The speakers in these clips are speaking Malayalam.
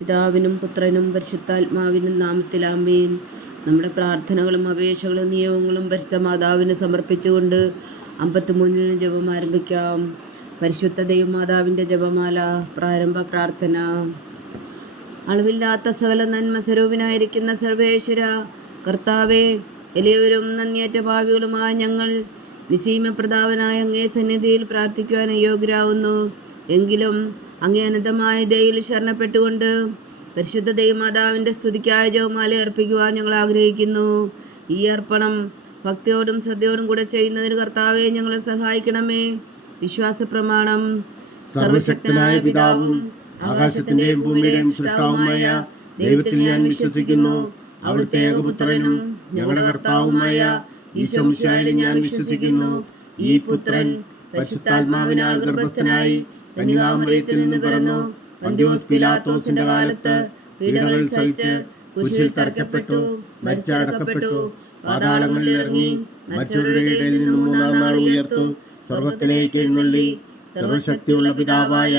പിതാവിനും പുത്രനും പരിശുദ്ധാത്മാവിനും നാമത്തിൽ ആമേൻ. നമ്മുടെ പ്രാർത്ഥനകളും അപേക്ഷകളും നിയമങ്ങളും പരിശുദ്ധ മാതാവിന് സമർപ്പിച്ചുകൊണ്ട് 53 ജപം ആരംഭിക്കാം. പരിശുദ്ധ ദൈവമാതാവിൻ്റെ ജപമാല. പ്രാരംഭ പ്രാർത്ഥന. അളവില്ലാത്ത സകല നന്മ സ്വരൂപനായിരിക്കുന്ന സർവേശ്വര കർത്താവേ, എളിയവരും നന്ദിയേറ്റ ഭാവികളുമായ ഞങ്ങൾ നിസീമപ്രതാപനായ അങ്ങേ സന്നിധിയിൽ പ്രാർത്ഥിക്കുവാൻ അയോഗ്യരാകുന്നു. എങ്കിലും അങ്ങേ അനന്തമായ ദയയിൽ ശരണപ്പെട്ടുകൊണ്ട് പരിശുദ്ധ ദൈവമാതാവിൻ്റെ സ്തുതിക്കായ ജപമാല അർപ്പിക്കുവാൻ ഞങ്ങൾ ആഗ്രഹിക്കുന്നു. ഈ അർപ്പണം ഭക്തിയോടും ശ്രദ്ധയോടും കൂടെ ചെയ്യുന്നതിന് കർത്താവെ ഞങ്ങളെ സഹായിക്കണമേ. വിശ്വാസ പ്രമാണം. സർവശക്തനായ പിതാവും ആകാശത്തിന്റെയും ഭൂമിയുടെയും സൃഷ്ടാവുമായ ദൈവത്തിൽ ഞാൻ വിശ്വസിക്കുന്നു. അവിടുത്തെ ഏകപുത്രനും ഞങ്ങളുടെ കർത്താവുമായ ഈശോ മിശിഹായിൽ ഞാൻ വിശ്വസിക്കുന്നു. ഈ പുത്രൻ പരിശുദ്ധാത്മാവിനാൽ ഗർഭസ്ഥനായി കന്യകാമറിയത്തിൽ നിന്ന് പിറന്നു. പന്തിയോസ് പിലാത്തോസിന്റെ കാലത്ത് പീഡകൾ സഹിച്ച് കുരിശിൽ തറയ്ക്കപ്പെട്ടു, മരിച്ചടക്കപ്പെട്ടു, പാതാളങ്ങളിൽ ഇറങ്ങി, മരിച്ചവരുടെ ഇടയിൽ നിന്ന് മൂന്നാം നാൾ ഉയർത്തു, സ്വർഗത്തിലേക്ക് എഴുന്നള്ളി, സർവശക്തിയുള്ള പിതാവായ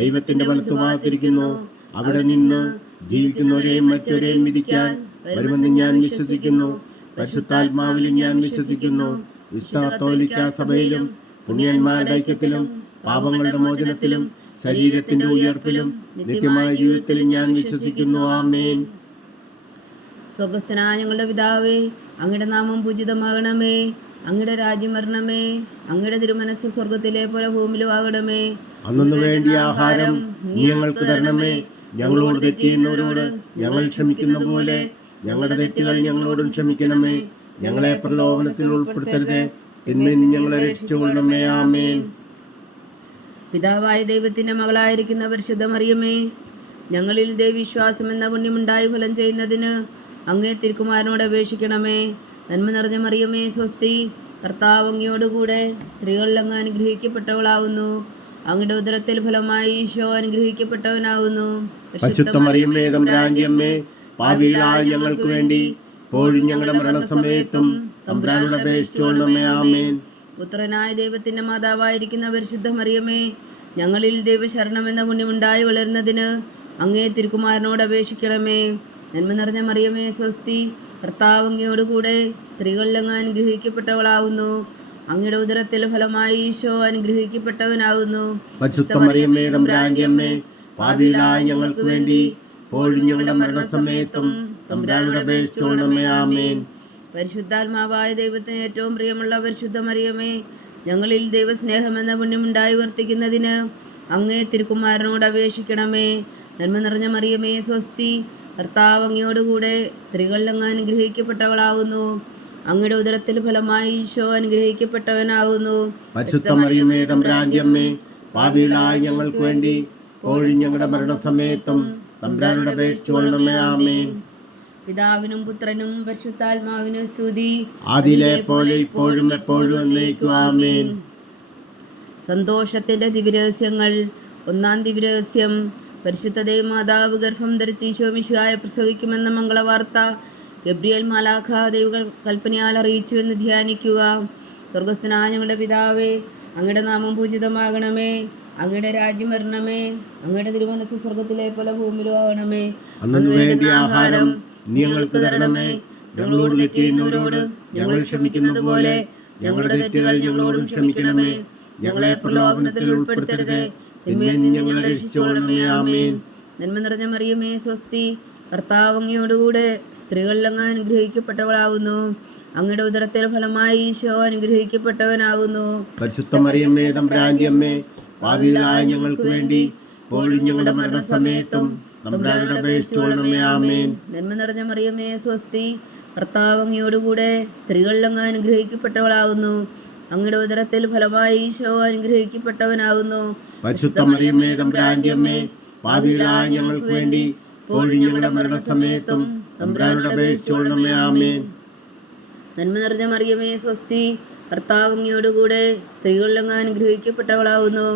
ദൈവത്തിന്റെ വലത്തുഭാഗത്തിരിക്കുന്നു. അവിടെ നിന്ന് ജീവിക്കുന്നവരെയും മരിച്ചവരെയും വിധിക്കാൻ വരുമെന്ന് ഞാൻ വിശ്വസിക്കുന്നു. പരിശുദ്ധാത്മാവിലും ഞാൻ വിശ്വസിക്കുന്നു. വിശുദ്ധ കത്തോലിക്കാ സഭയിലും പുണ്യന്മാരുടെ ഐക്യത്തിലും പാപങ്ങളുടെ മോചനത്തിലും ശരീരത്തിന്റെ ഉയർപ്പിലും നിത്യമായ ജീവിതത്തിലും ഞാൻ വിശ്വസിക്കുന്നു. ആമേൻ. സ്വർഗസ്ഥനായ ഞങ്ങളുടെ പിതാവേ, അങ്ങയുടെ നാമം പൂജിതമാകണമേ. അങ്ങയുടെ രാജ്യം വരണമേ. അങ്ങയുടെ തിരുമനസ്സ് സ്വർഗത്തിലെ പോലെ ഭൂമിയിലും ആകണമേ. അന്നു വേണ്ടിയ ആഹാരം നീ ഞങ്ങൾക്ക് തരണമേ. ഞങ്ങളോട് തെറ്റ് ചെയ്യുന്നവരോട് ഞങ്ങൾ ക്ഷമിക്കുന്ന പോലെ ഞങ്ങളുടെ തെറ്റുകൾ ഞങ്ങളോടും ക്ഷമിക്കണമേ. ഞങ്ങളെ പ്രലോഭനത്തിൽ ഉൾപ്പെടുത്തരുതേ, തിന്മയിൽ നിന്ന് ഞങ്ങളെ രക്ഷിച്ചുകൊള്ളണമേ. ആമേൻ. പിതാവായ ദൈവത്തിന്റെ മകളായിരിക്കുന്ന പരിശുദ്ധ മറിയമേ, ഞങ്ങളിൽ ദൈവവിശ്വാസം എന്ന പുണ്യമുണ്ടായി ഫലം ചെയ്യുന്നതിന് അങ്ങേ തിരുക്കുമാരനോട് അപേക്ഷിക്കണമേ. നന്മ നിറഞ്ഞ മറിയമേ, സ്വസ്തി. കർത്താവ് അങ്ങയോടുകൂടെ സ്ത്രീകളിൽ അങ്ങ് അനുഗ്രഹിക്കപ്പെട്ടവളാവുന്നു. അങ്ങയുടെ ഉദരത്തിൽ ഫലമായി ഈശോ അനുഗ്രഹിക്കപ്പെട്ടവനാവുന്നു. പരിശുദ്ധ മറിയമേ, തമ്പുരാന്റെ അമ്മേ, പാപികളായ ഞങ്ങൾക്ക് വേണ്ടി ഇപ്പോഴും ഞങ്ങളുടെ മരണസമയത്തും തമ്പുരാനോട് അപേക്ഷിച്ചുകൊള്ളണമേ. ആമേൻ. പുത്രനായ ദൈവത്തിന്റെ മാതാവായിരിക്കുന്ന പരിശുദ്ധ മറിയമേ, ഞങ്ങളിൽ ദൈവശരണം എന്ന പുണ്യമുണ്ടായി വളരുന്നതിന് അങ്ങേ തിരുക്കുമാരനോട് അപേക്ഷിക്കണമേ. നന്മ നിറഞ്ഞ മറിയമേ, സ്വസ്തി. കർത്താവ് അങ്ങയോടുകൂടെ സ്ത്രീകളിൽ അങ്ങ് അനുഗ്രഹിക്കപ്പെട്ടവളാവുന്നു. അങ്ങയുടെ ഉദരത്തിൽ ഫലമായി ഈശോ അനുഗ്രഹിക്കപ്പെട്ടവനാകുന്നു. പരിശുദ്ധ മറിയമേ, തമ്പുരാന്റെ അമ്മേ, പാപികളായ ഞങ്ങൾക്ക് വേണ്ടി ഇപ്പോഴും ഞങ്ങളുടെ മരണസമയത്തും തമ്പുരാനോട് അപേക്ഷിച്ചുകൊള്ളണമേ. ആമേൻ. പരിശുദ്ധാത്മാവായ ദൈവത്തിന് ഏറ്റവും പ്രിയമുള്ള പരിശുദ്ധ മറിയമേ, ഞങ്ങളിൽ ദൈവസ്നേഹം എന്ന പുണ്യമുണ്ടായി വർത്തിക്കുന്നതിന് അങ്ങേ തിരുക്കുമാരനോട് അപേക്ഷിക്കണമേ. നന്മ നിറഞ്ഞ മറിയമേ, സ്വസ്തി. കർത്താവ് അങ്ങയോടുകൂടെ സ്ത്രീകളിൽ അങ്ങ് അനുഗ്രഹിക്കപ്പെട്ടവളാവുന്നു. അങ്ങയുടെ ഉദരത്തിൽ ഫലമായി ഈശോ അനുഗ്രഹിക്കപ്പെട്ടവനാകുന്നു. പരിശുദ്ധ മറിയമേ, തമ്പുരാന്റെ അമ്മേ, പാപികളായ ഞങ്ങൾക്ക് വേണ്ടി ഇപ്പോഴും ഞങ്ങളുടെ മരണസമയത്തും തമ്പുരാനോട് അപേക്ഷിച്ചുകൊള്ളണമേ. ആമേൻ. പിതാവിനും പുത്രനും പരിശുദ്ധാത്മാവിനും സ്തുതി, ആദിയിലെ പോലെ ഇപ്പോഴും എപ്പോഴും എന്നേക്കും. ആമേൻ. സന്തോഷത്തിന്റെ ദിവ്യരഹസ്യങ്ങൾ. ഒന്നാം ദിവ്യരഹസ്യം. പരിശുദ്ധ ദൈവമാതാവ് ഗർഭം ധരിച്ച് ഈശോ മിശിഹായെ പ്രസവിക്കുമെന്ന മംഗളവാർത്ത ഗബ്രിയേൽ മാലാഖ ദൈവ കൽപ്പനയാൽ അറിയിച്ചു എന്ന് ധ്യാനിക്കുക. സ്വർഗസ്ഥനായ ഞങ്ങളുടെ പിതാവേ, അങ്ങയുടെ നാമം പൂജിതമാകണമേ. അങ്ങയുടെ രാജ്യം വരണമേ. അങ്ങയുടെ തിരുമനസ്സ് സ്വർഗത്തിലെ പോലെ ഭൂമിയിലും ആകണമേ. അന്നു വേണ്ടിയ ആഹാരം നീ ഞങ്ങൾക്ക് തരണമേ. ഞങ്ങളോട് തെറ്റ് ചെയ്യുന്നവരോട് ഞങ്ങൾ ക്ഷമിക്കുന്നത് പോലെ ഞങ്ങളുടെ തെറ്റുകൾ ഞങ്ങളോടും ക്ഷമിക്കണമേ. ഞങ്ങളെ പ്രലോഭനത്തിൽ ഉൾപ്പെടുത്തരുതേ, തിന്മയിൽ നിന്ന് ഞങ്ങളെ രക്ഷിച്ചുകൊള്ളണമേ. ആമേൻ. നന്മ നിറഞ്ഞ മറിയമേ, സ്വസ്തി. കർത്താവ് അങ്ങയോടുകൂടെ സ്ത്രീകളിൽ അങ്ങ് അനുഗ്രഹിക്കപ്പെട്ടവളാവുന്നു. അങ്ങയുടെ ഉദരത്തിൽ ഫലമായി ഈശോ അനുഗ്രഹിക്കപ്പെട്ടവനാകുന്നു. പരിശുദ്ധ മറിയമേ, തമ്പുരാന്റെ അമ്മേ, പാപികളായ ഞങ്ങൾക്ക് വേണ്ടി ഇപ്പോഴും ഞങ്ങളുടെ മരണസമയത്തും തമ്പുരാനോട് അപേക്ഷിച്ചുകൊള്ളണമേ. ആമേൻ. നന്മ നിറഞ്ഞ മറിയമേ, സ്വസ്തി. കർത്താവ് അങ്ങയോടുകൂടെ സ്ത്രീകളിൽ അങ്ങ് അനുഗ്രഹിക്കപ്പെട്ടവളാവുന്നു. അങ്ങയുടെ ഉദരത്തിൽ ഫലമായി ഈശോ അനുഗ്രഹിക്കപ്പെട്ടവനാകുന്നു. പരിശുദ്ധ മറിയമേ, തമ്പുരാന്റെ അമ്മേ, പാപികളായ ഞങ്ങൾക്ക് വേണ്ടി ഇപ്പോഴും ഞങ്ങളുടെ മരണസമയത്തും തമ്പുരാനോട് അപേക്ഷിച്ചുകൊള്ളണമേ. ആമേൻ. നന്മ നിറഞ്ഞ മറിയമേ, സ്വസ്തി. കർത്താവ് അങ്ങയോടുകൂടെ സ്ത്രീകളിൽ അങ്ങ് അനുഗ്രഹിക്കപ്പെട്ടവളാവുന്നു.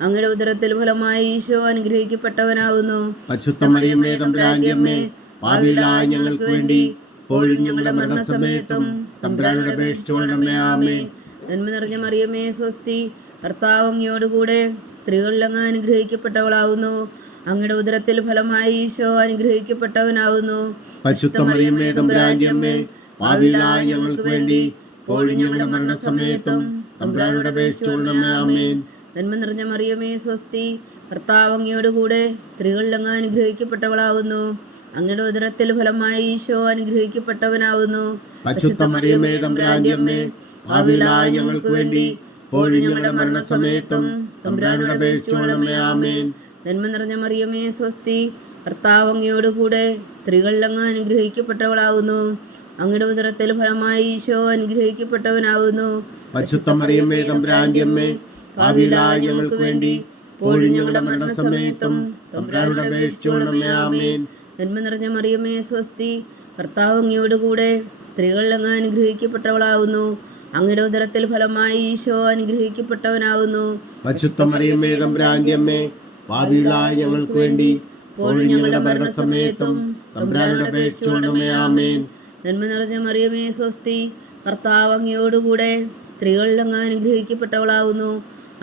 അങ്ങയുടെ ഉദരത്തിൽ ഫലമായി ഈശോ അനുഗ്രഹിക്കപ്പെട്ടവനാകുന്നു. പരിശുദ്ധ മറിയമേ, തമ്പുരാന്റെ അമ്മേ, പാപികളായ ഞങ്ങൾക്ക് വേണ്ടി ഇപ്പോഴും ഞങ്ങളുടെ മരണസമയത്തും തമ്പുരാനോട് അപേക്ഷിച്ചുകൊള്ളണമേ. ആമേൻ. നന്മ നിറഞ്ഞ മറിയമേ, സ്വസ്തി. കർത്താവ് അങ്ങയോടുകൂടെ സ്ത്രീകളിൽ അങ്ങ് അനുഗ്രഹിക്കപ്പെട്ടവളാവുന്നു. അങ്ങയുടെ ഉദരത്തിൽ ഫലമായി ഈശോ അനുഗ്രഹിക്കപ്പെട്ടവനാവുന്നു. പരിശുദ്ധ മറിയമേ തമ്പുരാന്റെ അമ്മേ, പാപികളായ ഞങ്ങൾക്ക് വേണ്ടി ഇപ്പോഴും ഞങ്ങളുടെ മരണസമയത്തും തമ്പുരാനോട് അപേക്ഷിച്ചുകൊള്ളണമേ. ആമേൻ. നന്മ നിറഞ്ഞ മറിയമേ സ്വസ്തി, കർത്താവ് അങ്ങയോട് കൂടെ സ്ത്രീകളിൽ അങ്ങ് അനുഗ്രഹിക്കപ്പെട്ടവളാവുന്നു. അങ്ങയുടെ ഉദരത്തിൽ ഫലമായി ഈശോ അനുഗ്രഹിക്കപ്പെട്ടവനാവുന്നു. പരിശുദ്ധ മറിയമേ തമ്പുരാന്റെ അമ്മേ, പാപികളായ ഞങ്ങൾക്ക് വേണ്ടി ഇപ്പോഴും ഞങ്ങളുടെ മരണസമയത്തും തമ്പുരാനോട് അപേക്ഷിച്ചുകൊള്ളണമേ. ആമേൻ. നന്മ നിറഞ്ഞ മറിയമേ സ്വസ്തി, കർത്താവ് അങ്ങയോട് കൂടെ സ്ത്രീകളിൽ അങ്ങ് അനുഗ്രഹിക്കപ്പെട്ടവളാവുന്നു. അങ്ങയുടെ ഉദരത്തിൽ ഫലമായി ഈശോ അനുഗ്രഹിക്കപ്പെട്ടവനാവുന്നു. പരിശുദ്ധ മറിയമേ തമ്പുരാന്റെ അമ്മേ, പാപികളായ ഞങ്ങൾക്ക് വേണ്ടി ഇപ്പോഴും ഞങ്ങളുടെ മരണസമയത്തും തമ്പുരാനോട് അപേക്ഷിച്ചുകൊള്ളണമേ. ആമേൻ. നന്മ നിറഞ്ഞ മറിയമേ സ്വസ്തി, കർത്താവ് അങ്ങയോട് കൂടെ സ്ത്രീകളിൽ അങ്ങ് അനുഗ്രഹിക്കപ്പെട്ടവളാവുന്നു. അങ്ങയുടെ ഉദരത്തിൽ ഫലമായി ഈശോ അനുഗ്രഹിക്കപ്പെട്ടവനാവുന്നു. പരിശുദ്ധ മറിയമേ തമ്പുരാന്റെ അമ്മേ, പാപികളായ ഞങ്ങൾക്ക് വേണ്ടി ഇപ്പോഴും ഞങ്ങളുടെ മരണസമയത്തും തമ്പുരാനോട് അപേക്ഷിച്ചുകൊള്ളണമേ. ആമേൻ. നന്മ നിറഞ്ഞ മറിയമേ സ്വസ്തി, കർത്താവ് അങ്ങയോടുകൂടെ സ്ത്രീകളിൽ അങ്ങ് അനുഗ്രഹിക്കപ്പെട്ടവളാവുന്നു.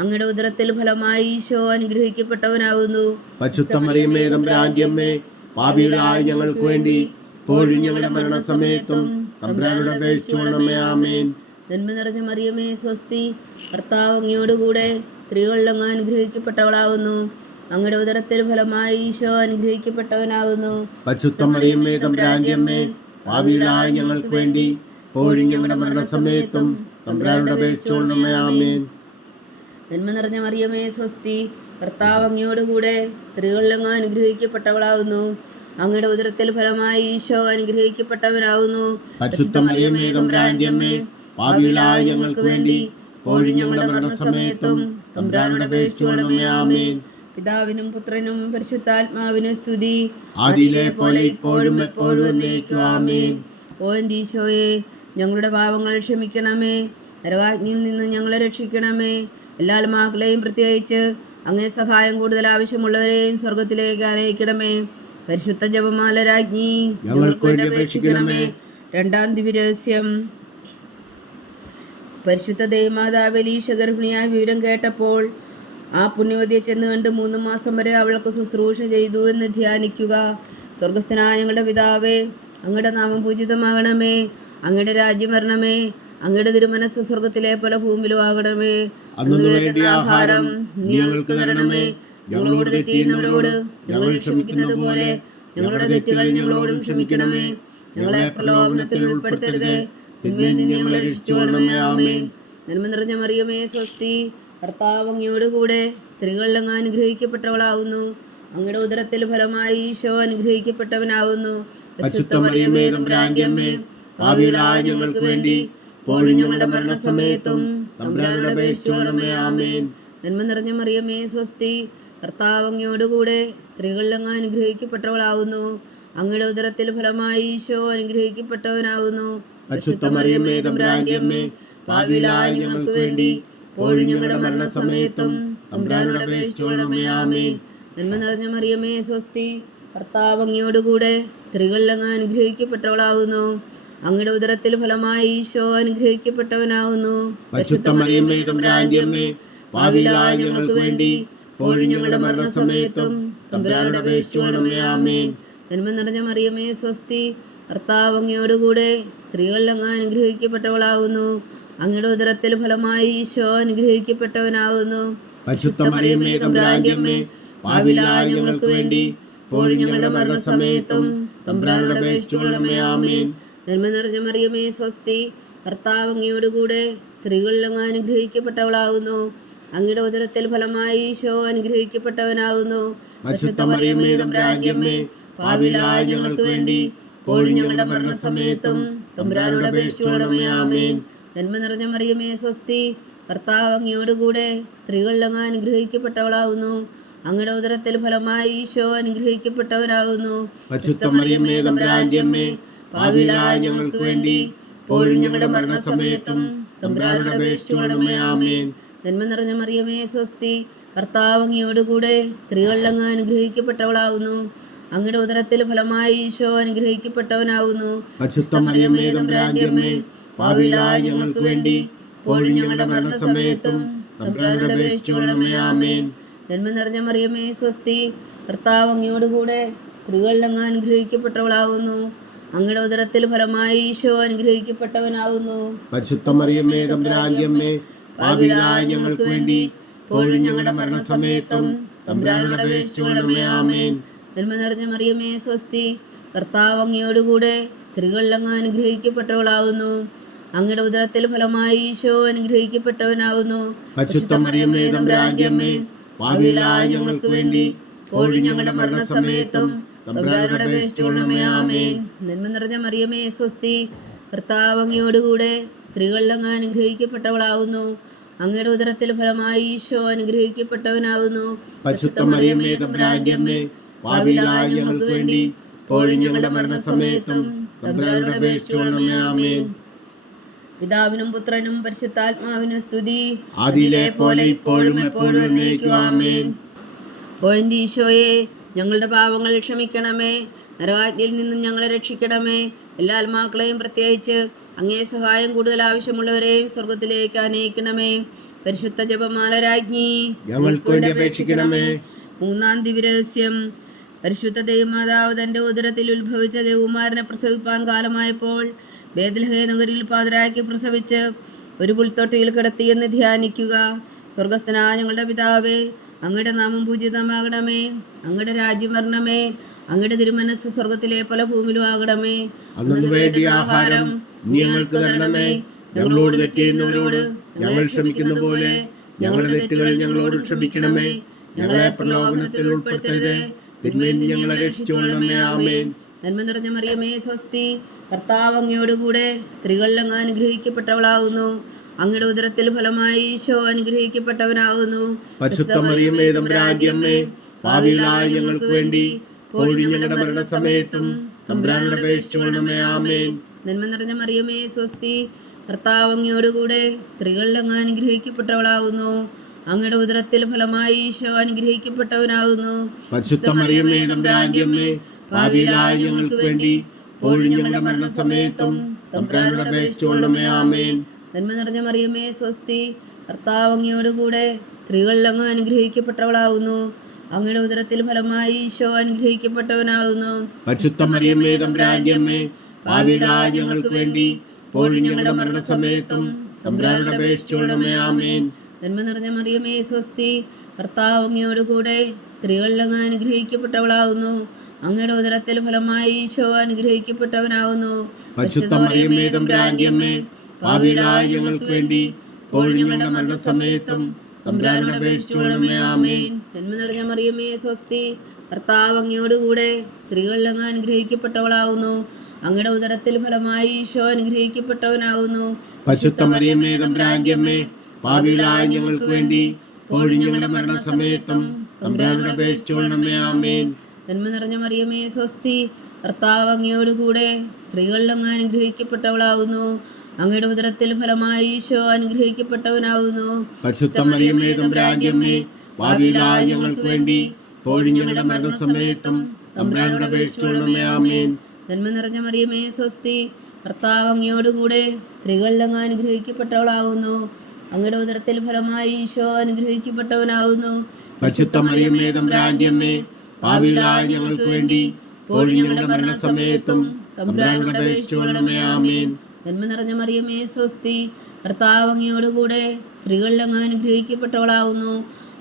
അങ്ങയുടെ ഉദരത്തിൽ ഫലമായി ഈശോ അനുഗ്രഹിക്കപ്പെട്ടവനാവുന്നു. പരിശുദ്ധ മറിയമേ തമ്പുരാന്റെ അമ്മേ, പാപികളായ ഞങ്ങൾക്ക് വേണ്ടി ഇപ്പോഴും ഞങ്ങളുടെ മരണസമയത്തും തമ്പുരാനോട് അപേക്ഷിച്ചുകൊള്ളണമേ. ആമേൻ. നന്മ നിറഞ്ഞ മറിയമേ സ്വസ്തി, കർത്താവ് അങ്ങയോടുകൂടെ സ്ത്രീകളിൽ അങ്ങ് അനുഗ്രഹിക്കപ്പെട്ടവളാവുന്നു. അങ്ങയുടെ ഉദരത്തിൽ ഫലമായി ഈശോ അനുഗ്രഹിക്കപ്പെട്ടവനാവുന്നു. പരിശുദ്ധ മറിയമേ തമ്പുരാന്റെ അമ്മേ, പാപികളായ ഞങ്ങൾക്ക് വേണ്ടി ഇപ്പോഴും ഞങ്ങളുടെ മരണസമയത്തും തമ്പുരാനോട് അപേക്ഷിച്ചുകൊള്ളണമേ. ആമേൻ. നന്മ നിറഞ്ഞ മറിയമേ സ്വസ്തി, കർത്താവ് അങ്ങയോടുകൂടെ സ്ത്രീകളിൽ അങ്ങ് അനുഗ്രഹിക്കപ്പെട്ടവളാവുന്നു. അങ്ങയുടെ ഉദരത്തിൽ ഫലമായി ഈശോ അനുഗ്രഹിക്കപ്പെട്ടവനാവുന്നു. പരിശുദ്ധ മറിയമേ തമ്പുരാന്റെ അമ്മേ, പാപികളായ ഞങ്ങൾക്ക് വേണ്ടി ഇപ്പോഴും ഞങ്ങളുടെ മരണസമയത്തും തമ്പുരാനോട് അപേക്ഷിച്ചുകൊള്ളണമേ. ആമേൻ. പിതാവിനും പുത്രനും പരിശുദ്ധാത്മാവിനും സ്തുതി, ആദിയിലെ പോലെ ഇപ്പോഴും എപ്പോഴും എന്നേക്കും. ആമേൻ. ഓ എൻ്റെ ഈശോയെ, ഞങ്ങളുടെ പാപങ്ങൾ ക്ഷമിക്കണമേ, നരകാഗ്നിയിൽ നിന്ന് ഞങ്ങളെ രക്ഷിക്കണമേ. എല്ലാ ആത്മാക്കളെയും പ്രത്യേകിച്ച് അങ്ങേ സഹായം കൂടുതൽ ആവശ്യമുള്ളവരെയും സ്വർഗത്തിലേക്ക് അനയിക്കണമേ. പരിശുദ്ധ ജപമാല രാജ്ഞി ഞങ്ങൾക്ക് വേണ്ടി അപേക്ഷിക്കണമേ. രണ്ടാം ദിവ്യരഹസ്യം. പരിശുദ്ധ ദൈവമാതാവ് എലീശ ഗർഭിണിയായ വിവരം കേട്ടപ്പോൾ ആ പുണ്യവതിയെ ചെന്ന് കണ്ട് 3 മാസം വരെ അവൾക്ക് ശുശ്രൂഷ ചെയ്തു എന്ന് ധ്യാനിക്കുക. സ്വർഗസ്ഥനായ ഞങ്ങളുടെ പിതാവേ, അങ്ങയുടെ നാമം പൂജിതമാകണമേ. അങ്ങയുടെ രാജ്യം വരണമേ. അങ്ങയുടെ തിരുമനസ് സ്വർഗത്തിലെ പോലെ ഭൂമിയിലും ആകണമേ. അന്നു വേണ്ട ആഹാരം നീ ഞങ്ങൾക്ക് തരണമേ. ഞങ്ങളോട് തെറ്റിയുന്നവരോട് ഞങ്ങൾ ക്ഷമിക്കുന്നത് പോലെ ഞങ്ങളുടെ തെറ്റുകൾ ഞങ്ങളോടും ക്ഷമിക്കണമേ. ഞങ്ങളെ പ്രലോഭനത്തിൽ ഉൾപ്പെടുത്തരുതേ, തിന്മയിൽ നിന്ന് ഞങ്ങളെ രക്ഷിച്ചുകൊള്ളണമേ. ആമേൻ. നന്മ നിറഞ്ഞ മറിയമേ സ്വസ്തി, കർത്താവ് അങ്ങയോടുകൂടെ സ്ത്രീകളിൽ അങ്ങ് അനുഗ്രഹിക്കപ്പെട്ടവളാവുന്നു. അങ്ങയുടെ ഉദരത്തിൽ ഫലമായി ഈശോ അനുഗ്രഹിക്കപ്പെട്ടവനാവുന്നു. പരിശുദ്ധ മറിയമേ തമ്പുരാന്റെ അമ്മേ, പാപികളായ ഞങ്ങൾക്ക് വേണ്ടി ഇപ്പോഴും ഞങ്ങളുടെ മരണസമയത്തും തമ്പുരാനോട് അപേക്ഷിച്ചുകൊള്ളണമേ. ആമേൻ. നന്മ നിറഞ്ഞ മറിയമേ സ്വസ്തി, കർത്താവ് അങ്ങയോടുകൂടെ സ്ത്രീകളിൽ അങ്ങ് അനുഗ്രഹിക്കപ്പെട്ടവളാവുന്നു. അങ്ങയുടെ ഉദരത്തിൽ ഫലമായി ഈശോ അനുഗ്രഹിക്കപ്പെട്ടവനാവുന്നു. പരിശുദ്ധ മറിയമേ തമ്പുരാന്റെ അമ്മേ, പാപികളായ ഞങ്ങൾക്ക് വേണ്ടി ഇപ്പോഴും ഞങ്ങളുടെ മരണസമയത്തും തമ്പുരാനോട് അപേക്ഷിച്ചുകൊള്ളണമേ. ആമേൻ. നന്മ നിറഞ്ഞ മറിയമേ സ്വസ്തി, കർത്താവ് അങ്ങയോടുകൂടെ സ്ത്രീകളിൽ അങ്ങ് അനുഗ്രഹിക്കപ്പെട്ടവളാവുന്നു. അങ്ങയുടെ ഉദരത്തിൽ ഫലമായി ഈശോ അനുഗ്രഹിക്കപ്പെട്ടവനാവുന്നു. പരിശുദ്ധ മറിയമേ തമ്പുരാന്റെ അമ്മേ, പാപികളായ ഞങ്ങൾക്ക് വേണ്ടി ഇപ്പോഴും ഞങ്ങളുടെ മരണസമയത്തും തമ്പുരാനോട് അപേക്ഷിച്ചുകൊള്ളണമേ. ആമേൻ. നന്മ നിറഞ്ഞ മറിയമേ സ്വസ്തി, കർത്താവ് അങ്ങയോടുകൂടെ സ്ത്രീകളിൽ അങ്ങ് അനുഗ്രഹിക്കപ്പെട്ടവളാവുന്നു. അങ്ങയുടെ ഉദരത്തിൽ ഫലമായി ഈശോ അനുഗ്രഹിക്കപ്പെട്ടവനാവുന്നു. പരിശുദ്ധ മറിയമേ തമ്പുരാന്റെ അമ്മേ, പാപികളായ ഞങ്ങൾക്ക് വേണ്ടി ഇപ്പോഴും ഞങ്ങളുടെ മരണസമയത്തും തമ്പുരാനോട് അപേക്ഷിച്ചുകൊള്ളണമേ. ആമേൻ. നന്മ നിറഞ്ഞ മറിയമേ സ്വസ്തി, കർത്താവ് അങ്ങയോടുകൂടെ സ്ത്രീകളിൽ അങ്ങ് അനുഗ്രഹിക്കപ്പെട്ടവളാവുന്നു. അങ്ങയുടെ ഉദരത്തിൽ ഫലമായി ഈശോ അനുഗ്രഹിക്കപ്പെട്ടവനാവുന്നു. പരിശുദ്ധ മറിയമേ തമ്പുരാന്റെ അമ്മേ, പാപികളായ ഞങ്ങൾക്ക് വേണ്ടി ഇപ്പോഴും ഞങ്ങളുടെ മരണസമയത്തും തമ്പുരാനോട് അപേക്ഷിച്ചുകൊള്ളണമേ. ആമേൻ. നന്മ നിറഞ്ഞ മറിയമേ സ്വസ്തി, കർത്താവ് അങ്ങയോടുകൂടെ സ്ത്രീകളിൽ അങ്ങ് അനുഗ്രഹിക്കപ്പെട്ടവളാവുന്നു. അങ്ങയുടെ ഉദരത്തിൽ ഫലമായി ഈശോ അനുഗ്രഹിക്കപ്പെട്ടവനാകുന്നു. പരിശുദ്ധ മറിയമേ തമ്പുരാന്റെ അമ്മേ, പാപികളായ ഞങ്ങൾക്ക് വേണ്ടി ഇപ്പോഴും ഞങ്ങളുടെ മരണസമയത്തും തമ്പുരാനോട് അപേക്ഷിച്ചുകൊള്ളണമേ. ആമേൻ. നന്മ നിറഞ്ഞ മറിയമേ സ്വസ്തി, കർത്താവ് അങ്ങയോടുകൂടെ സ്ത്രീകളിൽ അങ്ങ് അനുഗ്രഹിക്കപ്പെട്ടവളാവുന്നു. അങ്ങയുടെ ഉദരത്തിൽ ഫലമായി ഈശോ അനുഗ്രഹിക്കപ്പെട്ടവനാകുന്നു. പരിശുദ്ധ മറിയമേ തമ്പുരാന്റെ അമ്മേ, പാപികളായ ഞങ്ങൾക്ക് വേണ്ടി ഇപ്പോഴും ഞങ്ങളുടെ മരണസമയത്തും തമ്പുരാനോട് അപേക്ഷിച്ചുകൊള്ളണമേ. ആമേൻ. നന്മ നിറഞ്ഞ മറിയമേ സ്വസ്തി, കർത്താവ് അങ്ങയോടുകൂടെ സ്ത്രീകളിൽ അങ്ങ് അനുഗ്രഹിക്കപ്പെട്ടവളാവുന്നു. അങ്ങയുടെ ഉദരത്തിൽ ഫലമായി ഈശോ അനുഗ്രഹിക്കപ്പെട്ടവനാവുന്നു. പരിശുദ്ധ മറിയമേ തമ്പുരാന്റെ അമ്മേ, പാപികളായ ഞങ്ങൾക്ക് വേണ്ടി ഇപ്പോഴും ഞങ്ങളുടെ മരണസമയത്തും തമ്പുരാനോട് അപേക്ഷിച്ചുകൊള്ളണമേ. ആമേൻ. നന്മ നിറഞ്ഞ മറിയമേ സ്വസ്തി, കർത്താവ് അങ്ങയോടുകൂടെ സ്ത്രീകളിൽ അങ്ങ് അനുഗ്രഹിക്കപ്പെട്ടവളാവുന്നു. അങ്ങയുടെ ഉദരത്തിൽ ഫലമായി ഈശോ അനുഗ്രഹിക്കപ്പെട്ടവനാവുന്നു. പരിശുദ്ധ മറിയമേ തമ്പുരാന്റെ അമ്മേ, പാപികളായ ഞങ്ങൾക്ക് വേണ്ടി ഇപ്പോഴും ഞങ്ങളുടെ മരണസമയത്തും തമ്പുരാനോട് അപേക്ഷിച്ചുകൊള്ളണമേ. ആമേൻ. നന്മ നിറഞ്ഞ മറിയമേ സ്വസ്തി, കർത്താവ് അങ്ങയോടുകൂടെ സ്ത്രീകളിൽ അങ്ങ് അനുഗ്രഹിക്കപ്പെട്ടവളാവുന്നു. അങ്ങയുടെ ഉദരത്തിൽ ഫലമായി ഈശോ അനുഗ്രഹിക്കപ്പെട്ടവനാവുന്നു. പരിശുദ്ധ മറിയമേ തമ്പുരാന്റെ അമ്മേ, പാപികളായ ഞങ്ങൾക്ക് വേണ്ടി ഇപ്പോഴും ഞങ്ങളുടെ മരണസമയത്തും തമ്പുരാനോട് അപേക്ഷിച്ചുകൊള്ളണമേ. ആമേൻ. പിതാവിനും പുത്രനും പരിശുദ്ധാത്മാവിനും സ്തുതി, ആദിയിലെ പോലെ ഇപ്പോഴും എപ്പോഴും എന്നേക്കും. ആമേൻ. ഓ എൻ്റെ ഈശോയെ, ഞങ്ങളുടെ പാപങ്ങൾ ക്ഷമിക്കണമേ. നരകാഗ്നിയിൽ നിന്നും ഞങ്ങളെ രക്ഷിക്കണമേ. എല്ലാ ആത്മാക്കളെയും, പ്രത്യേകിച്ച് അങ്ങേ സഹായം കൂടുതൽ ആവശ്യമുള്ളവരെയും സ്വർഗത്തിലേക്ക് ആനയിക്കണമേ. പരിശുദ്ധ ജപമാല രാജ്ഞി, ഞങ്ങൾക്ക് വേണ്ടി അപേക്ഷിക്കണമേ. മൂന്നാം ദിവ്യരഹസ്യം. പരിശുദ്ധ ദൈവമാതാവ് തൻ്റെ ഉദരത്തിൽ ഉത്ഭവിച്ച ദേവകുമാരനെ പ്രസവിപ്പാൻ കാലമായപ്പോൾ ബേത്ലഹേം നഗരിൽ പാതിരായ്ക്ക് പ്രസവിച്ച് ഒരു പുൽത്തൊട്ടിയിൽ കിടത്തിയെന്ന് ധ്യാനിക്കുക. സ്വർഗസ്ഥനായ ഞങ്ങളുടെ പിതാവേ, അങ്ങയുടെ നാമം പൂജിതമാകണമേ. അങ്ങയുടെ രാജ്യം വരണമേ. അങ്ങയുടെ തിരുമനസ് സ്വർഗത്തിലെ പല ഭൂമിയിലും ആകണമേ. അന്നു വേണ്ടിയ ആഹാരം ഞങ്ങൾക്ക് തരണമേ. ഞങ്ങളോട് തെറ്റ് ചെയ്യുന്നവരോട് ഞങ്ങൾ ക്ഷമിക്കുന്ന പോലെ ഞങ്ങളുടെ തെറ്റുകൾ ഞങ്ങളോട് ക്ഷമിക്കണമേ. ഞങ്ങളെ പ്രലോഭനത്തിൽ ഉൾപ്പെടുത്തരുതേ, തിന്മയിൽ നിന്ന് ഞങ്ങളെ രക്ഷിച്ചുകൊള്ളണമേ. ആമേൻ. നന്മ നിറഞ്ഞ മറിയമേ സ്വസ്തി, കർത്താവ് അങ്ങയോടുകൂടെ സ്ത്രീകളിൽ അങ്ങ് അനുഗ്രഹിക്കപ്പെട്ടവളാവുന്നു. അങ്ങയുടെ ഉദരത്തിൽ ഫലമായി ഈശോ അനുഗ്രഹിക്കപ്പെട്ടവനാകുന്നു. പരിശുദ്ധ മറിയമേ തമ്പുരാന്റെ അമ്മേ, പാപികളായ ഞങ്ങൾക്ക് വേണ്ടി ഇപ്പോഴും ഞങ്ങളുടെ മരണസമയത്തും തമ്പുരാനോട് അപേക്ഷിച്ചുകൊള്ളണമേ. ആമേൻ. നന്മ നിറഞ്ഞ മറിയമേ സ്വസ്തി, കർത്താവ് അങ്ങയോടുകൂടെ സ്ത്രീകളിൽ അങ്ങ് അനുഗ്രഹിക്കപ്പെട്ടവളാവുന്നു. അങ്ങയുടെ ഉദരത്തിൽ ഫലമായി ഈശോ അനുഗ്രഹിക്കപ്പെട്ടവനാകുന്നു. പരിശുദ്ധ മറിയമേ തമ്പുരാന്റെ അമ്മേ, പാപികളായ ഞങ്ങൾക്ക് വേണ്ടി ഇപ്പോഴും ഞങ്ങളുടെ മരണസമയത്തും തമ്പുരാനോട് അപേക്ഷിച്ചുകൊള്ളണമേ. ആമേൻ. നന്മ നിറഞ്ഞ മറിയമേ സ്വസ്തി, കർത്താവ് അങ്ങയോടുകൂടെ സ്ത്രീകളിൽ അങ്ങ് അനുഗ്രഹിക്കപ്പെട്ടവളാവുന്നു. അങ്ങയുടെ ഉദരത്തിൽ ഫലമായി ഈശോ അനുഗ്രഹിക്കപ്പെട്ടവനാകുന്നു. പരിശുദ്ധ മറിയമേ തമ്പുരാന്റെ അമ്മേ, പാപികളായ ഞങ്ങൾക്ക് വേണ്ടി ഇപ്പോഴും ഞങ്ങളുടെ മരണസമയത്തും തമ്പുരാനോട് അപേക്ഷിച്ചുകൊള്ളണമേ. ആമേൻ. നന്മ നിറഞ്ഞ മറിയമേ സ്വസ്തി, കർത്താവ് അങ്ങയോടുകൂടെ സ്ത്രീകളിൽ അങ്ങ് അനുഗ്രഹിക്കപ്പെട്ടവളാവുന്നു. അങ്ങയുടെ ഉദരത്തിൽ ഫലമായി ഈശോ അനുഗ്രഹിക്കപ്പെട്ടവനാകുന്നു. പരിശുദ്ധ മറിയമേ തമ്പുരാന്റെ അമ്മേ, പാപികളായ ഞങ്ങൾക്ക് വേണ്ടി ഇപ്പോഴും ഞങ്ങളുടെ മരണസമയത്തും തമ്പുരാനോട് അപേക്ഷിച്ചുകൊള്ളണമേ. ആമേൻ. നന്മ നിറഞ്ഞ മറിയമേ സ്വസ്തി, കർത്താവ് അങ്ങയോടുകൂടെ സ്ത്രീകളിൽ അങ്ങ് അനുഗ്രഹിക്കപ്പെട്ടവളാവുന്നു. അങ്ങയുടെ ഉദരത്തിൽ ഫലമായി ഈശോ അനുഗ്രഹിക്കപ്പെട്ടവനാകുന്നു. പരിശുദ്ധ മറിയമേ തമ്പുരാന്റെ അമ്മേ, പാപികളായ ഞങ്ങൾക്ക് വേണ്ടി ഇപ്പോഴും ഞങ്ങളുടെ മരണസമയത്തും തമ്പുരാനോട് അപേക്ഷിച്ചുകൊള്ളണമേ. ആമേൻ. നന്മ നിറഞ്ഞ മറിയമേ സ്വസ്തി, കർത്താവ് അങ്ങയോടുകൂടെ സ്ത്രീകളിൽ അങ്ങ് അനുഗ്രഹിക്കപ്പെട്ടവളാവുന്നു. അങ്ങയുടെ ഉദരത്തിൽ ഫലമായി ഈശോ അനുഗ്രഹിക്കപ്പെട്ടവനാകുന്നു. പരിശുദ്ധ മറിയമേ തമ്പുരാന്റെ അമ്മേ, പാപികളായ ഞങ്ങൾക്ക് വേണ്ടി ഇപ്പോഴും ഞങ്ങളുടെ മരണസമയത്തും തമ്പുരാനോട് അപേക്ഷിച്ചുകൊള്ളണമേ. ആമേൻ. നന്മ നിറഞ്ഞ മറിയമേ സ്വസ്തി, കർത്താവ് അങ്ങയോടുകൂടെ സ്ത്രീകളിൽ അങ്ങ് അനുഗ്രഹിക്കപ്പെട്ടവളാവുന്നു. അങ്ങയുടെ ഉദരത്തിൽ ഫലമായി ഈശോ അനുഗ്രഹിക്കപ്പെട്ടവനാകുന്നു. പരിശുദ്ധ മറിയമേ തമ്പുരാന്റെ അമ്മേ, പാപികളായ ഞങ്ങൾക്ക് വേണ്ടി ഇപ്പോഴും ഞങ്ങളുടെ മരണസമയത്തും തമ്പുരാനോട് അപേക്ഷിച്ചുകൊള്ളണമേ. ആമേൻ. നന്മ നിറഞ്ഞ മറിയമേ സ്വസ്തി, കർത്താവ് അങ്ങയോടുകൂടെ സ്ത്രീകളിൽ അങ്ങ് അനുഗ്രഹിക്കപ്പെട്ടവളാവുന്നു.